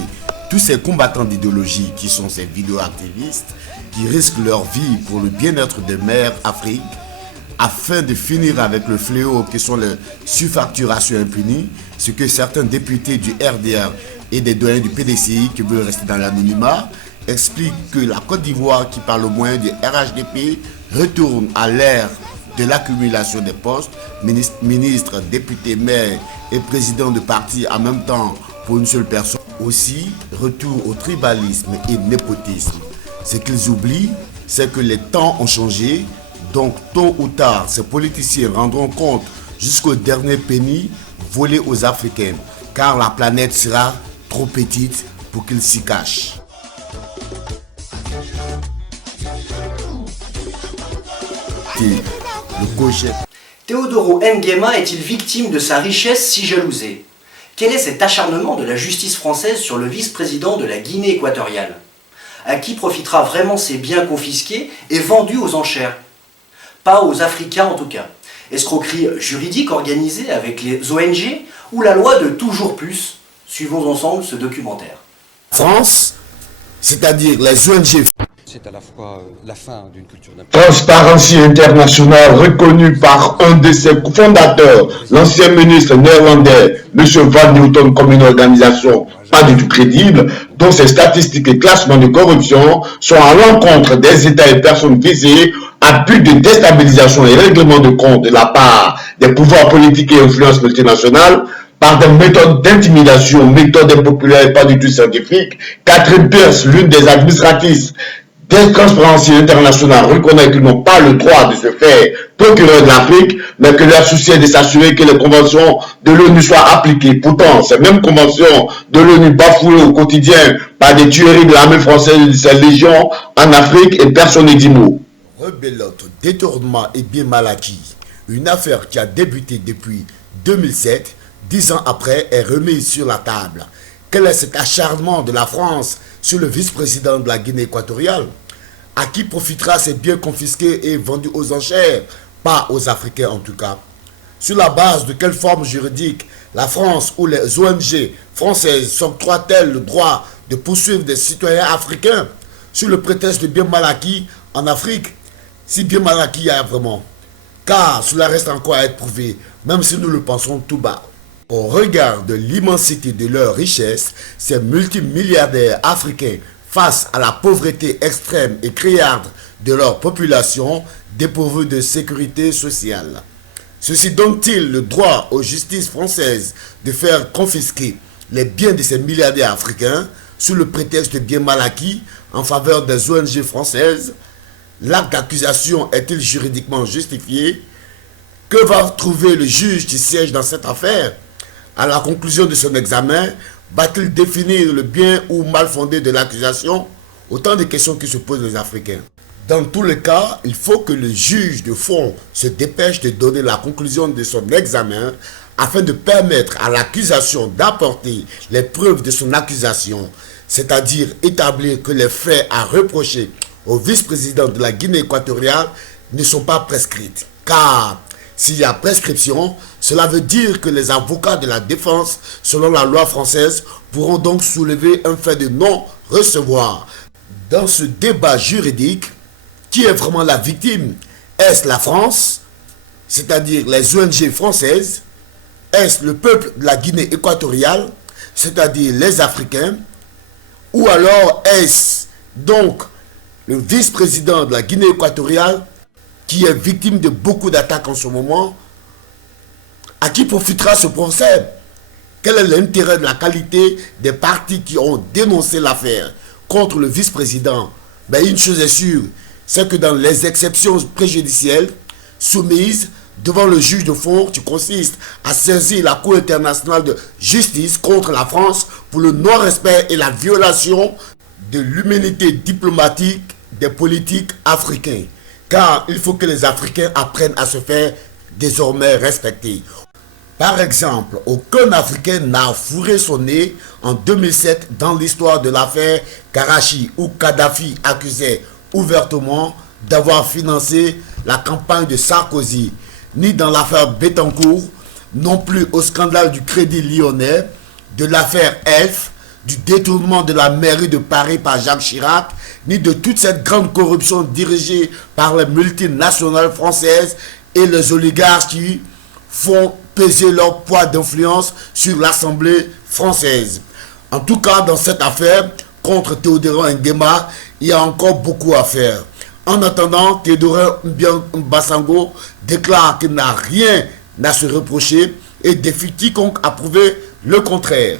tous ces combattants d'idéologie qui sont ces vidéo-activistes qui risquent leur vie pour le bien-être des mères Afrique, afin de finir avec le fléau qui sont les surfacturations impunies, ce que certains députés du RDR et des doyens du PDCI qui veulent rester dans l'anonymat expliquent que la Côte d'Ivoire, qui par le moyen du RHDP retourne à l'ère de l'accumulation des postes, ministres, députés, maires et présidents de partis en même temps pour une seule personne. Aussi, retour au tribalisme et au népotisme. Ce qu'ils oublient, c'est que les temps ont changé. Donc, tôt ou tard, ces politiciens rendront compte jusqu'au dernier penny volé aux Africains, car la planète sera trop petite pour qu'ils s'y cachent. député, le COJEP. Teodoro Nguema est-il victime de sa richesse si jalousée? Quel est cet acharnement de la justice française sur le vice-président de la Guinée équatoriale? À qui profitera vraiment ces biens confisqués et vendus aux enchères? Pas aux Africains en tout cas. Escroquerie juridique organisée avec les ONG ou la loi de toujours plus? Suivons ensemble ce documentaire. France, c'est-à-dire les ONG. C'est à la fois la fin d'une culture Transparency International, reconnu par un de ses fondateurs, l'ancien ministre néerlandais, M. Van Newton, comme une organisation pas du tout crédible, dont ses statistiques et classements de corruption sont à l'encontre des États et personnes visées à but de déstabilisation et règlement de compte de la part des pouvoirs politiques et influences multinationales, par des méthodes d'intimidation, méthodes impopulaires et pas du tout scientifiques. Catherine Pierce, l'une des administratrices des Transparency International, reconnaît qu'ils n'ont pas le droit de se faire procureur de l'Afrique, mais que leur souci est de s'assurer que les conventions de l'ONU soient appliquées. Pourtant, ces mêmes conventions de l'ONU bafouées au quotidien par des tueries de l'armée française et de ses légions en Afrique et personne ne dit mot. Rebelote, détournement et bien mal acquis. Une affaire qui a débuté depuis 2007, 10 ans après, est remise sur la table. Quel est cet acharnement de la France sur le vice-président de la Guinée équatoriale? À qui profitera ces biens confisqués et vendus aux enchères? Pas aux Africains en tout cas. Sur la base de quelle forme juridique la France ou les ONG françaises s'octroient-elles le droit de poursuivre des citoyens africains sur le prétexte de biens mal acquis en Afrique? Si bien mal acquis il y a vraiment. Car cela reste encore à être prouvé, même si nous le pensons tout bas. Au regard de l'immensité de leur richesse, ces multimilliardaires africains, face à la pauvreté extrême et criarde de leur population, dépourvue de sécurité sociale. Ceci donne-t-il le droit aux justices françaises de faire confisquer les biens de ces milliardaires africains sous le prétexte de biens mal acquis en faveur des ONG françaises? L'acte d'accusation est-il juridiquement justifié? Que va trouver le juge qui siège dans cette affaire? À la conclusion de son examen, va-t-il définir le bien ou mal fondé de l'accusation? Autant de questions qui se posent les Africains. Dans tous les cas, il faut que le juge de fond se dépêche de donner la conclusion de son examen afin de permettre à l'accusation d'apporter les preuves de son accusation, c'est-à-dire établir que les faits à reprocher au vice-président de la Guinée équatoriale ne sont pas prescrites. Car s'il y a prescription, cela veut dire que les avocats de la défense, selon la loi française, pourront donc soulever un fait de non-recevoir. Dans ce débat juridique, qui est vraiment la victime? Est-ce la France, c'est-à-dire les ONG françaises? Est-ce le peuple de la Guinée équatoriale, c'est-à-dire les Africains? Ou alors est-ce donc le vice-président de la Guinée équatoriale qui est victime de beaucoup d'attaques en ce moment? À qui profitera ce procès? Quel est l'intérêt de la qualité des partis qui ont dénoncé l'affaire contre le vice-président? Ben, une chose est sûre, c'est que dans les exceptions préjudicielles soumises devant le juge de fond, qui consiste à saisir la Cour internationale de justice contre la France pour le non-respect et la violation de l'humanité diplomatique des politiques africains. Car il faut que les Africains apprennent à se faire désormais respecter. Par exemple, aucun Africain n'a fourré son nez en 2007 dans l'histoire de l'affaire Karachi, où Kadhafi accusait ouvertement d'avoir financé la campagne de Sarkozy, ni dans l'affaire Bettencourt, non plus au scandale du Crédit Lyonnais, de l'affaire Elf, du détournement de la mairie de Paris par Jacques Chirac, ni de toute cette grande corruption dirigée par les multinationales françaises et les oligarques qui font peser leur poids d'influence sur l'Assemblée française. En tout cas, dans cette affaire, contre Teodoro Nguema, il y a encore beaucoup à faire. En attendant, Teodoro Mbasango déclare qu'il n'a rien à se reprocher et défie quiconque à prouver le contraire.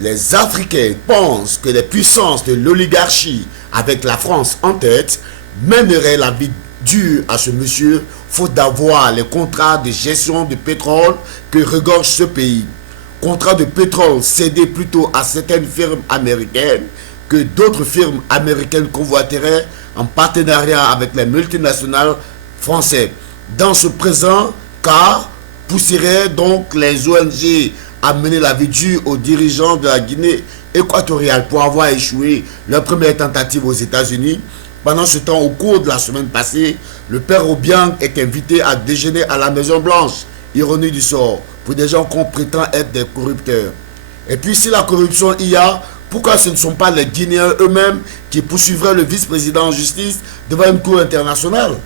Les Africains pensent que les puissances de l'oligarchie, avec la France en tête, mèneraient la vie dure à ce monsieur, faute d'avoir les contrats de gestion de pétrole que regorge ce pays. Contrats de pétrole cédés plutôt à certaines firmes américaines que d'autres firmes américaines convoiteraient en partenariat avec les multinationales français dans ce présent cas pousserait donc les ONG à mener la vie dure aux dirigeants de la Guinée équatoriale pour avoir échoué leur première tentative aux États-Unis. Pendant ce temps, au cours de la semaine passée, le père Obiang est invité à déjeuner à la Maison Blanche. Ironie du sort, pour des gens qu'on prétend être des corrupteurs. Et puis si la corruption y a, pourquoi ce ne sont pas les Guinéens eux-mêmes qui poursuivraient le vice-président en justice devant une cour internationale?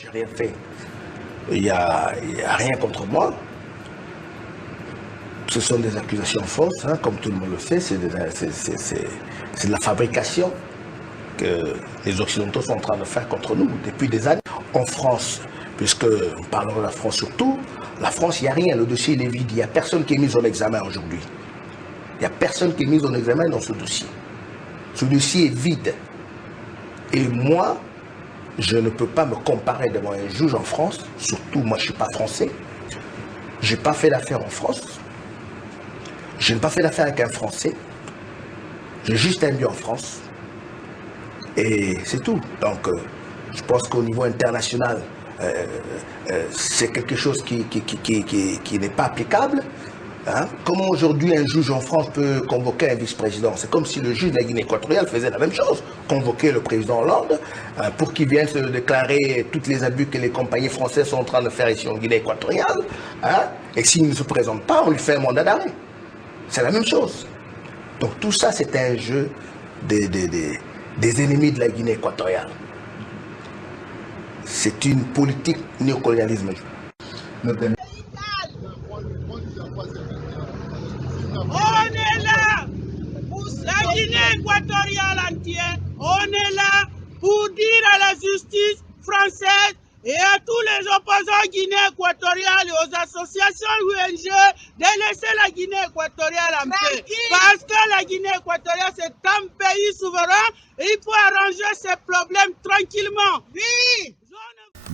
J'ai rien fait. Il n'y a rien contre moi. Ce sont des accusations fausses, hein, comme tout le monde le sait. C'est de la fabrication que les Occidentaux sont en train de faire contre nous depuis des années. En France, puisque nous parlons de la France surtout, la France, il n'y a rien. Le dossier il est vide. Il n'y a personne qui est mis en examen aujourd'hui. Il n'y a personne qui est mis en examen dans ce dossier. Ce dossier est vide. Et moi, je ne peux pas me comparer devant un juge en France. Surtout, moi, je ne suis pas français. Je n'ai pas fait d'affaires en France. Je n'ai pas fait d'affaires avec un Français. J'ai juste un lieu en France. Et c'est tout. Donc, je pense qu'au niveau international, c'est quelque chose qui n'est pas applicable. Hein? Comment aujourd'hui un juge en France peut convoquer un vice-président? C'est comme si le juge de la Guinée équatoriale faisait la même chose. Convoquer le président Hollande pour qu'il vienne se déclarer tous les abus que les compagnies françaises sont en train de faire ici en Guinée équatoriale. Hein? Et s'il ne se présente pas, on lui fait un mandat d'arrêt. C'est la même chose. Donc tout ça, c'est un jeu des ennemis de la Guinée équatoriale. C'est une politique néocolonialisme. On est là pour la Guinée équatoriale entière. On est là pour dire à la justice française et à tous les opposants guinéens équatoriales et aux associations ONG de laisser la Guinée équatoriale en paix. Parce que la Guinée équatoriale, c'est un pays souverain et il faut arranger ses problèmes tranquillement. Oui.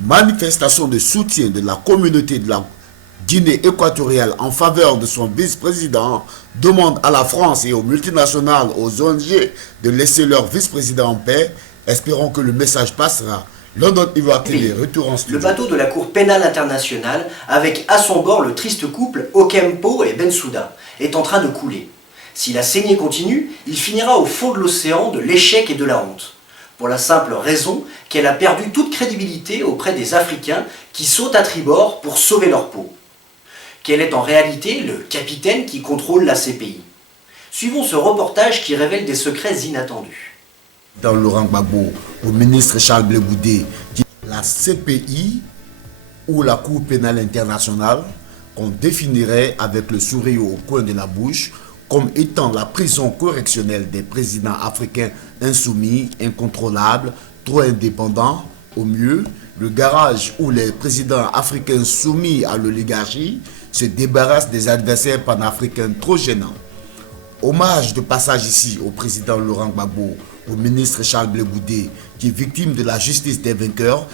Manifestation de soutien de la communauté de la Guinée équatoriale en faveur de son vice-président demande à la France et aux multinationales, aux ONG de laisser leur vice-président en paix. Espérons que le message passera. London Ivoire TV, retour en studio. Le bateau de la Cour pénale internationale, avec à son bord le triste couple Okempo et Bensouda, est en train de couler. Si la saignée continue, il finira au fond de l'océan de l'échec et de la honte. Pour la simple raison qu'elle a perdu toute crédibilité auprès des Africains qui sautent à tribord pour sauver leur peau. Qu'elle est en réalité le capitaine qui contrôle la CPI. Suivons ce reportage qui révèle des secrets inattendus. Dans Laurent Gbagbo, au ministre Charles Blé Goudé, la CPI ou la Cour pénale internationale, qu'on définirait avec le sourire au coin de la bouche, comme étant la prison correctionnelle des présidents africains insoumis, incontrôlables, trop indépendants, au mieux, le garage où les présidents africains soumis à l'oligarchie se débarrassent des adversaires panafricains trop gênants. Hommage de passage ici au président Laurent Gbagbo, au ministre Charles Blé Goudé, qui est victime de la justice des vainqueurs,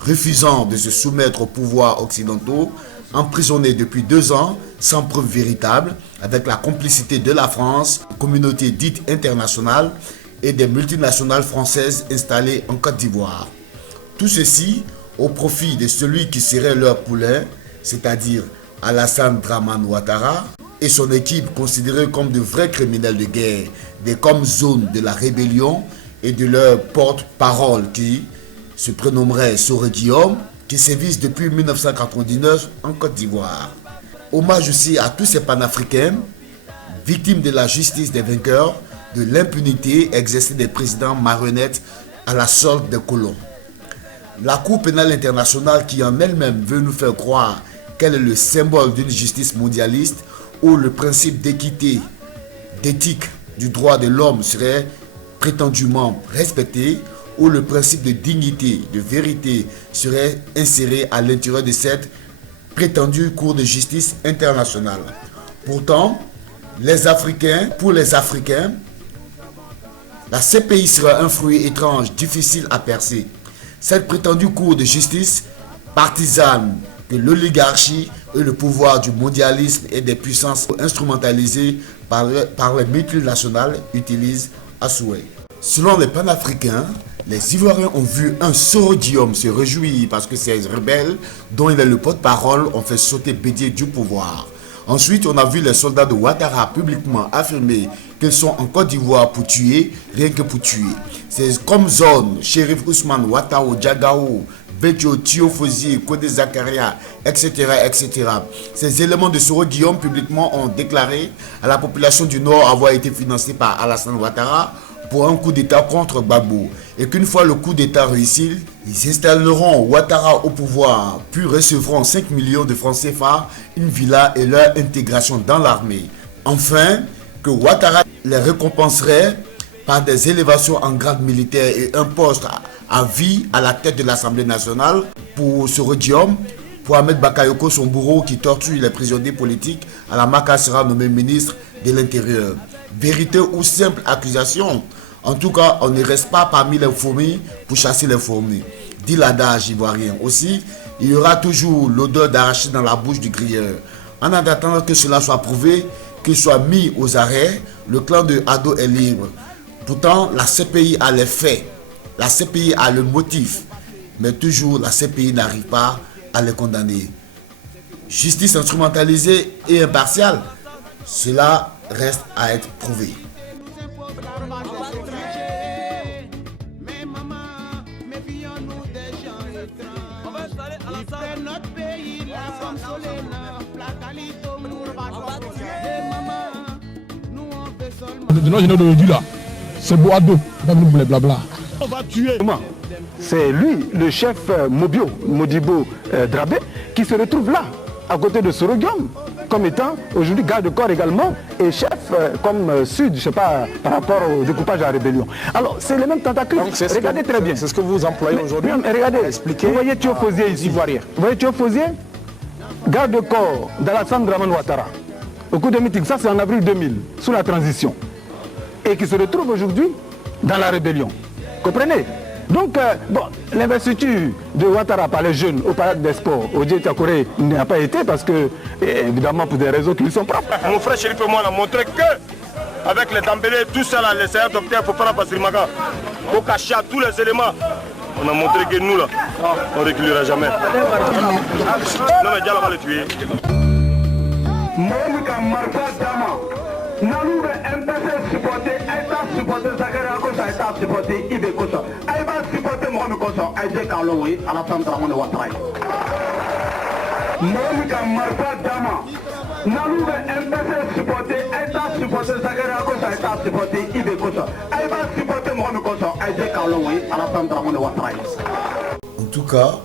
refusant de se soumettre aux pouvoirs occidentaux, emprisonné depuis 2 ans, sans preuve véritable, avec la complicité de la France, communauté dite internationale et des multinationales françaises installées en Côte d'Ivoire. Tout ceci au profit de celui qui serait leur poulain, c'est-à-dire Alassane Dramane Ouattara, et son équipe considérée comme de vrais criminels de guerre, des comme zones de la rébellion et de leur porte-parole qui se prénommerait Soré Guillaume, qui sévissent depuis 1999 en Côte d'Ivoire. Hommage aussi à tous ces panafricains, victimes de la justice des vainqueurs, de l'impunité exercée des présidents marionnettes à la solde des colons. La Cour pénale internationale qui en elle-même veut nous faire croire qu'elle est le symbole d'une justice mondialiste où le principe d'équité, d'éthique, du droit de l'homme serait prétendument respecté, où le principe de dignité, de vérité serait inséré à l'intérieur de cette prétendue Cour de justice internationale. Pourtant, pour les Africains, la CPI sera un fruit étrange, difficile à percer. Cette prétendue Cour de justice partisane de l'oligarchie et le pouvoir du mondialisme et des puissances instrumentalisées par les multinationales utilisent à souhait. Selon les panafricains, Les Ivoiriens ont vu un Soro Guillaume se réjouir parce que ces rebelles, dont il est le porte-parole, ont fait sauter Bédié du pouvoir. Ensuite, on a vu les soldats de Ouattara publiquement affirmer qu'ils sont en Côte d'Ivoire pour tuer, rien que pour tuer. C'est comme zone, Chérif Ousmane, Ouattao, Diagao, Bédio, Tiofosi, Kodé Zakaria, etc., etc. Ces éléments de Soro Guillaume publiquement ont déclaré à la population du Nord avoir été financés par Alassane Ouattara pour un coup d'État contre Gbagbo. Et qu'une fois le coup d'État réussi, ils installeront Ouattara au pouvoir, puis recevront 5 millions de francs CFA, une villa et leur intégration dans l'armée. Enfin, que Ouattara les récompenserait par des élévations en grade militaire et un poste à vie à la tête de l'Assemblée nationale pour Soro Guillaume. Pour Ahmed Bakayoko, son bourreau qui torture les prisonniers politiques, Alamaka sera nommé ministre de l'Intérieur. Vérité ou simple accusation? En tout cas, on ne reste pas parmi les fourmis pour chasser les fourmis, dit l'adage ivoirien. Aussi, il y aura toujours l'odeur d'arachide dans la bouche du grilleur. En attendant que cela soit prouvé, qu'il soit mis aux arrêts, le clan de Ado est libre. Pourtant, la CPI a les faits, la CPI a le motif, mais toujours la CPI n'arrive pas à les condamner. Justice instrumentalisée et impartiale, cela reste à être prouvé. C'est Boado, blabla. On va tuer. C'est lui, le chef Modibo Drabé, qui se retrouve là, à côté de Soro Guillaume, comme étant aujourd'hui garde de corps également et chef comme Sud, je sais pas, par rapport au découpage de la rébellion. Alors, c'est les mêmes tentacules. Regardez très bien. C'est ce que vous employez aujourd'hui. Regardez, vous voyez Théophosier ici. Vous voyez Théophosier, garde de corps d'Alassane Dramane Ouattara. Au cours des meetings, ça c'est en avril 2000, sous la transition. Et qui se retrouve aujourd'hui dans la rébellion. Comprenez? Donc, l'investiture de Ouattara par les jeunes au Palais des Sports, au Diétakoré, n'a pas été parce que, évidemment, pour des raisons qui lui sont propres. Mon frère Chérif et moi, on a montré que, avec les Dambélé, tout ça, là, les séances docteurs, Fofana Basirimaga, Bokacha, tous les éléments, on a montré que nous, là, on ne reculera jamais. Non, mais Diallo va le tuer. Nalou MPC supporter, Aïta supporter Zakaria Kosa, Aïta supporter Ibe Kosa, Aïba supporter Mohamed Kosa, Aïdje Karloui, Alassane Dramane Ouattara. Mohamed Marfa Dama, Nalou MPC supporter, Aïta supporter Zakaria Kosa, Aïta supporter Ibe Kosa, Aïba supporter Mohamed Kosa, Aïdje Karloui, Alassane Dramane Ouattara. En tout cas,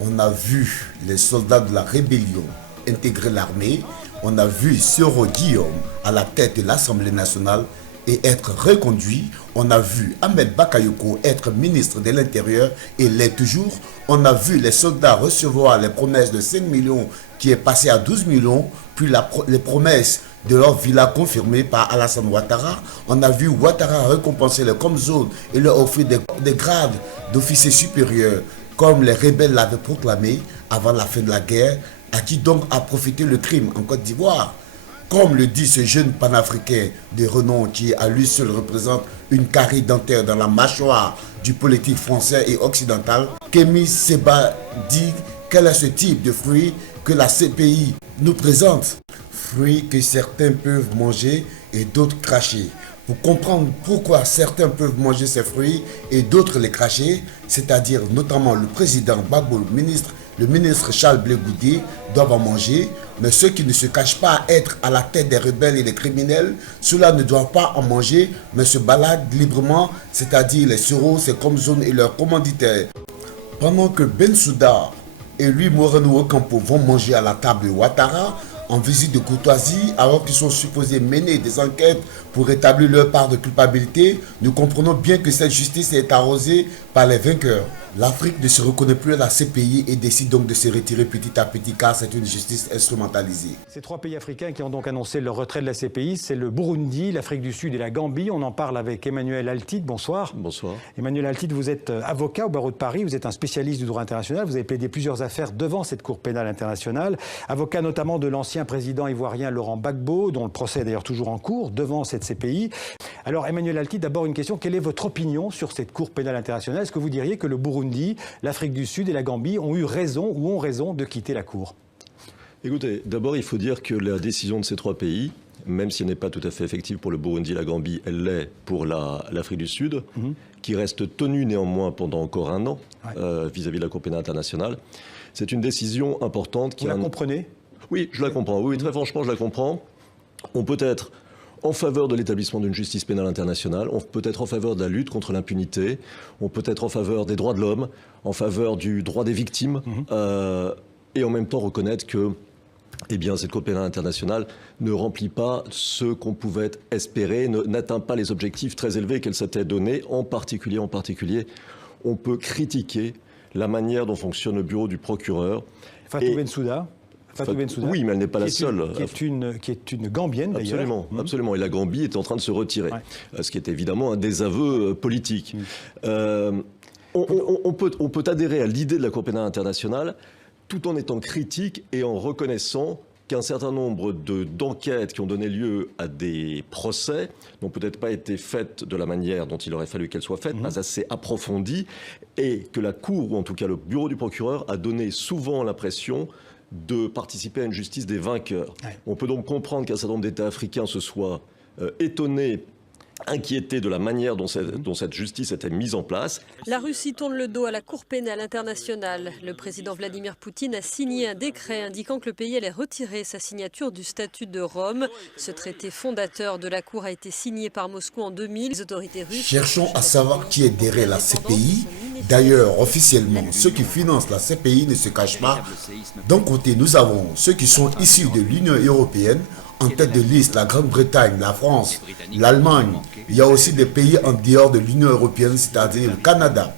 on a vu les soldats de la rébellion intégrer l'armée. On a vu Soro Guillaume à la tête de l'Assemblée nationale et être reconduit. On a vu Ahmed Bakayoko être ministre de l'Intérieur et l'est toujours. On a vu les soldats recevoir les promesses de 5 millions qui est passé à 12 millions, puis les promesses de leur villa confirmées par Alassane Ouattara. On a vu Ouattara récompenser les Comzones et leur offrir des grades d'officiers supérieurs comme les rebelles l'avaient proclamé avant la fin de la guerre. À qui donc a profité le crime en Côte d'Ivoire? Comme le dit ce jeune panafricain de renom qui à lui seul représente une carie dentaire dans la mâchoire du politique français et occidental, Kémy Seba dit quel est ce type de fruit que la CPI nous présente. Fruits que certains peuvent manger et d'autres cracher. Pour comprendre pourquoi certains peuvent manger ces fruits et d'autres les cracher, c'est-à-dire notamment le président Gbagbo, le ministre Charles Blé Goudé doivent en manger, mais ceux qui ne se cachent pas à être à la tête des rebelles et des criminels, ceux-là ne doivent pas en manger, mais se baladent librement, c'est-à-dire les Soro, ses Comzones et leurs commanditaires. Pendant que Bensouda et lui Moreno Ocampo vont manger à la table de Ouattara, en visite de courtoisie, alors qu'ils sont supposés mener des enquêtes pour établir leur part de culpabilité, nous comprenons bien que cette justice est arrosée par les vainqueurs. L'Afrique ne se reconnaît plus à la CPI et décide donc de se retirer petit à petit car c'est une justice instrumentalisée. Ces trois pays africains qui ont donc annoncé leur retrait de la CPI, c'est le Burundi, l'Afrique du Sud et la Gambie. On en parle avec Emmanuel Altid. Bonsoir. Bonsoir. Emmanuel Altid, vous êtes avocat au barreau de Paris, vous êtes un spécialiste du droit international, vous avez plaidé plusieurs affaires devant cette Cour pénale internationale, avocat notamment de l'ancien président ivoirien Laurent Gbagbo, dont le procès est d'ailleurs toujours en cours devant cette CPI. Alors Emmanuel Alti, d'abord une question. Quelle est votre opinion sur cette Cour pénale internationale? Est-ce que vous diriez que le Burundi, l'Afrique du Sud et la Gambie ont eu raison ou ont raison de quitter la Cour? Écoutez, d'abord il faut dire que la décision de ces trois pays, même si elle n'est pas tout à fait effective pour le Burundi et la Gambie, elle l'est pour l'Afrique du Sud, qui reste tenue néanmoins pendant encore un an vis-à-vis de la Cour pénale internationale. C'est une décision importante. Vous la comprenez? Oui, je la comprends. Oui, très franchement, je la comprends. On peut être en faveur de l'établissement d'une justice pénale internationale, on peut être en faveur de la lutte contre l'impunité, on peut être en faveur des droits de l'homme, en faveur du droit des victimes, et en même temps reconnaître que cette Cour pénale internationale ne remplit pas ce qu'on pouvait espérer, n'atteint pas les objectifs très élevés qu'elle s'était donnés. En particulier, on peut critiquer la manière dont fonctionne le bureau du procureur. Fatou Bensouda. Oui, mais elle n'est pas la seule. Qui est une Gambienne, d'ailleurs. Absolument. Et la Gambie est en train de se retirer. Ce qui est évidemment un désaveu politique. On peut adhérer à l'idée de la Cour pénale internationale tout en étant critique et en reconnaissant qu'un certain nombre d'enquêtes qui ont donné lieu à des procès n'ont peut-être pas été faites de la manière dont il aurait fallu qu'elles soient faites, pas assez approfondies, et que la Cour, ou en tout cas le bureau du procureur, a donné souvent l'impression de participer à une justice des vainqueurs. On peut donc comprendre qu'un certain nombre d'États africains se soient étonnés, inquiétés de la manière dont cette justice était mise en place. La Russie tourne le dos à la Cour pénale internationale. Le président Vladimir Poutine a signé un décret indiquant que le pays allait retirer sa signature du statut de Rome. Ce traité fondateur de la Cour a été signé par Moscou en 2000. Les autorités russes... Cherchons à savoir qui est derrière la CPI. D'ailleurs, officiellement, ceux qui financent la CPI ne se cachent pas. D'un côté, nous avons ceux qui sont issus de l'Union européenne. En tête de liste, la Grande-Bretagne, la France, l'Allemagne. Il y a aussi des pays en dehors de l'Union européenne, c'est-à-dire le Canada.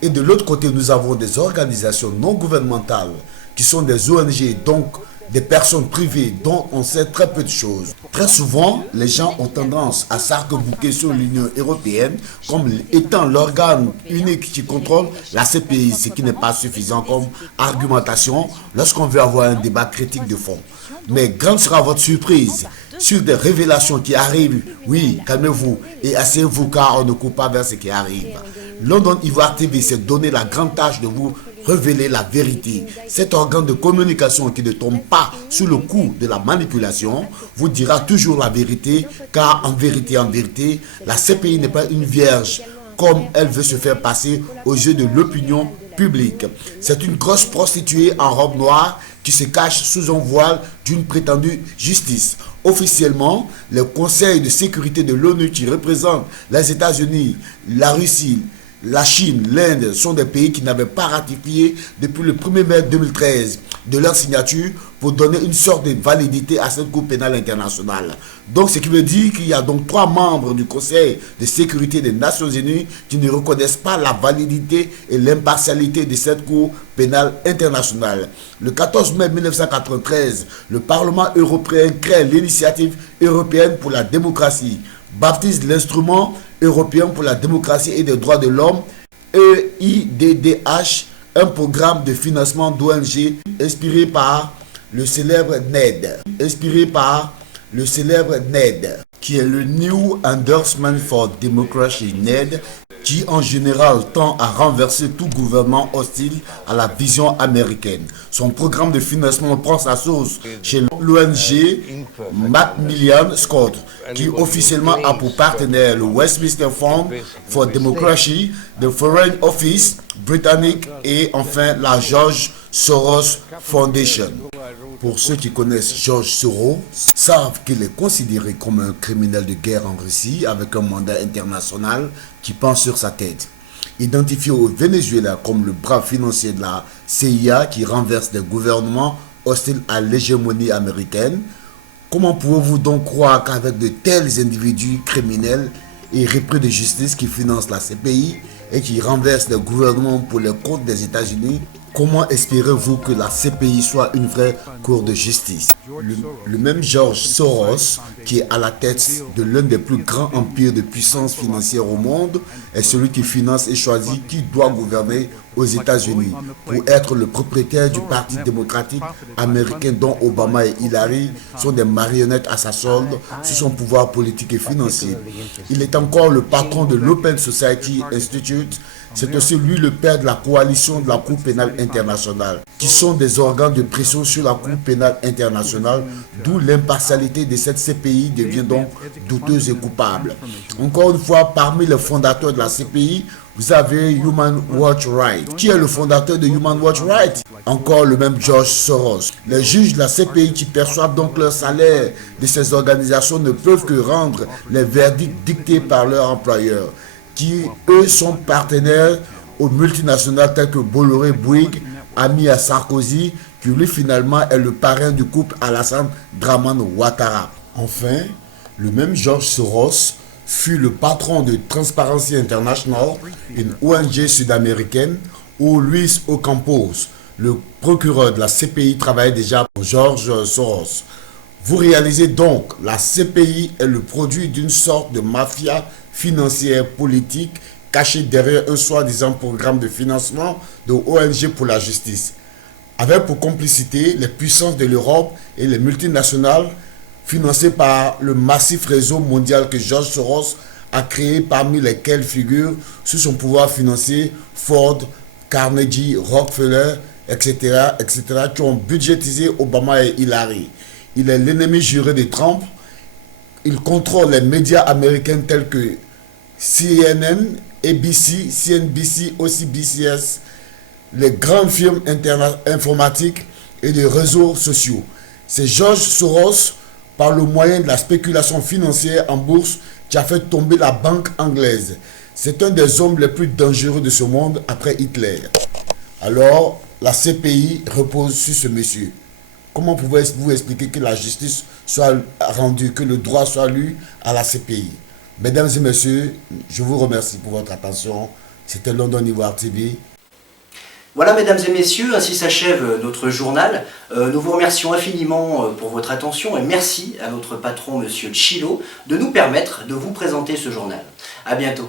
Et de l'autre côté, nous avons des organisations non gouvernementales qui sont des ONG, donc des personnes privées dont on sait très peu de choses. Très souvent, les gens ont tendance à s'arc-bouter sur l'Union européenne comme étant l'organe unique qui contrôle la CPI, ce qui n'est pas suffisant comme argumentation lorsqu'on veut avoir un débat critique de fond. Mais grande sera votre surprise sur des révélations qui arrivent. Oui, calmez-vous et asseyez-vous car on ne coupe pas vers ce qui arrive. London Ivoire TV s'est donné la grande tâche de vous révéler la vérité. Cet organe de communication qui ne tombe pas sous le coup de la manipulation vous dira toujours la vérité, car en vérité, la CPI n'est pas une vierge comme elle veut se faire passer aux yeux de l'opinion publique. C'est une grosse prostituée en robe noire qui se cache sous un voile d'une prétendue justice. Officiellement, le Conseil de sécurité de l'ONU qui représente les États-Unis, la Russie, la Chine, l'Inde sont des pays qui n'avaient pas ratifié depuis le 1er mai 2013 de leur signature pour donner une sorte de validité à cette Cour pénale internationale. Donc ce qui veut dire qu'il y a donc 3 membres du Conseil de sécurité des Nations Unies qui ne reconnaissent pas la validité et l'impartialité de cette Cour pénale internationale. Le 14 mai 1993, le Parlement européen crée l'initiative européenne pour la démocratie, baptise l'instrument européen pour la démocratie et les droits de l'homme, EIDDH, un programme de financement d'ONG inspiré par le célèbre NED, qui est le New Endorsement for Democracy, NED, qui en général tend à renverser tout gouvernement hostile à la vision américaine. Son programme de financement prend sa source chez l'ONG Macmillan Scott, qui officiellement a pour partenaire le Westminster Fund for Democracy, le Foreign Office britannique et enfin la George Soros Foundation. Pour ceux qui connaissent George Soros, savent qu'il est considéré comme un criminel de guerre en Russie avec un mandat international qui pend sur sa tête. Identifié au Venezuela comme le bras financier de la CIA qui renverse des gouvernements hostiles à l'hégémonie américaine, comment pouvez-vous donc croire qu'avec de tels individus criminels et repris de justice qui financent la CPI et qui renversent des gouvernements pour les comptes des États-Unis, comment espérez-vous que la CPI soit une vraie cour de justice? Le même George Soros, qui est à la tête de l'un des plus grands empires de puissance financière au monde, est celui qui finance et choisit qui doit gouverner aux États-Unis pour être le propriétaire du Parti démocratique américain dont Obama et Hillary sont des marionnettes à sa solde sous son pouvoir politique et financier. Il est encore le patron de l'Open Society Institute. C'est aussi lui le père de la coalition de la Cour pénale internationale, qui sont des organes de pression sur la Cour pénale internationale, d'où l'impartialité de cette CPI devient donc douteuse et coupable. Encore une fois, parmi les fondateurs de la CPI, vous avez Human Rights Watch. Qui est le fondateur de Human Rights Watch? Encore le même George Soros. Les juges de la CPI qui perçoivent donc leur salaire de ces organisations ne peuvent que rendre les verdicts dictés par leur employeur, qui eux sont partenaires aux multinationales telles que Bolloré Bouygues, ami à Sarkozy, qui lui finalement est le parrain du couple Alassane Dramane Ouattara. Enfin, le même George Soros fut le patron de Transparency International, une ONG sud-américaine, où Luis Ocampos, le procureur de la CPI, travaillait déjà pour George Soros. Vous réalisez donc, la CPI est le produit d'une sorte de mafia financière politique cachée derrière un soi-disant programme de financement de ONG pour la justice, avec pour complicité les puissances de l'Europe et les multinationales financées par le massif réseau mondial que George Soros a créé, parmi lesquels figurent sous son pouvoir financier Ford, Carnegie, Rockefeller, etc., qui ont budgétisé Obama et Hillary. Il est l'ennemi juré de Trump. Il contrôle les médias américains tels que CNN, ABC, CNBC, OCBCS, les grandes firmes informatiques et les réseaux sociaux. C'est George Soros, par le moyen de la spéculation financière en bourse, qui a fait tomber la banque anglaise. C'est un des hommes les plus dangereux de ce monde après Hitler. Alors, la CPI repose sur ce monsieur. Comment pouvez-vous expliquer que la justice soit rendue, que le droit soit lu à la CPI? Mesdames et messieurs, je vous remercie pour votre attention. C'était London Ivoire TV. Voilà, mesdames et messieurs, ainsi s'achève notre journal. Nous vous remercions infiniment pour votre attention et merci à notre patron, monsieur Chilo, de nous permettre de vous présenter ce journal. À bientôt.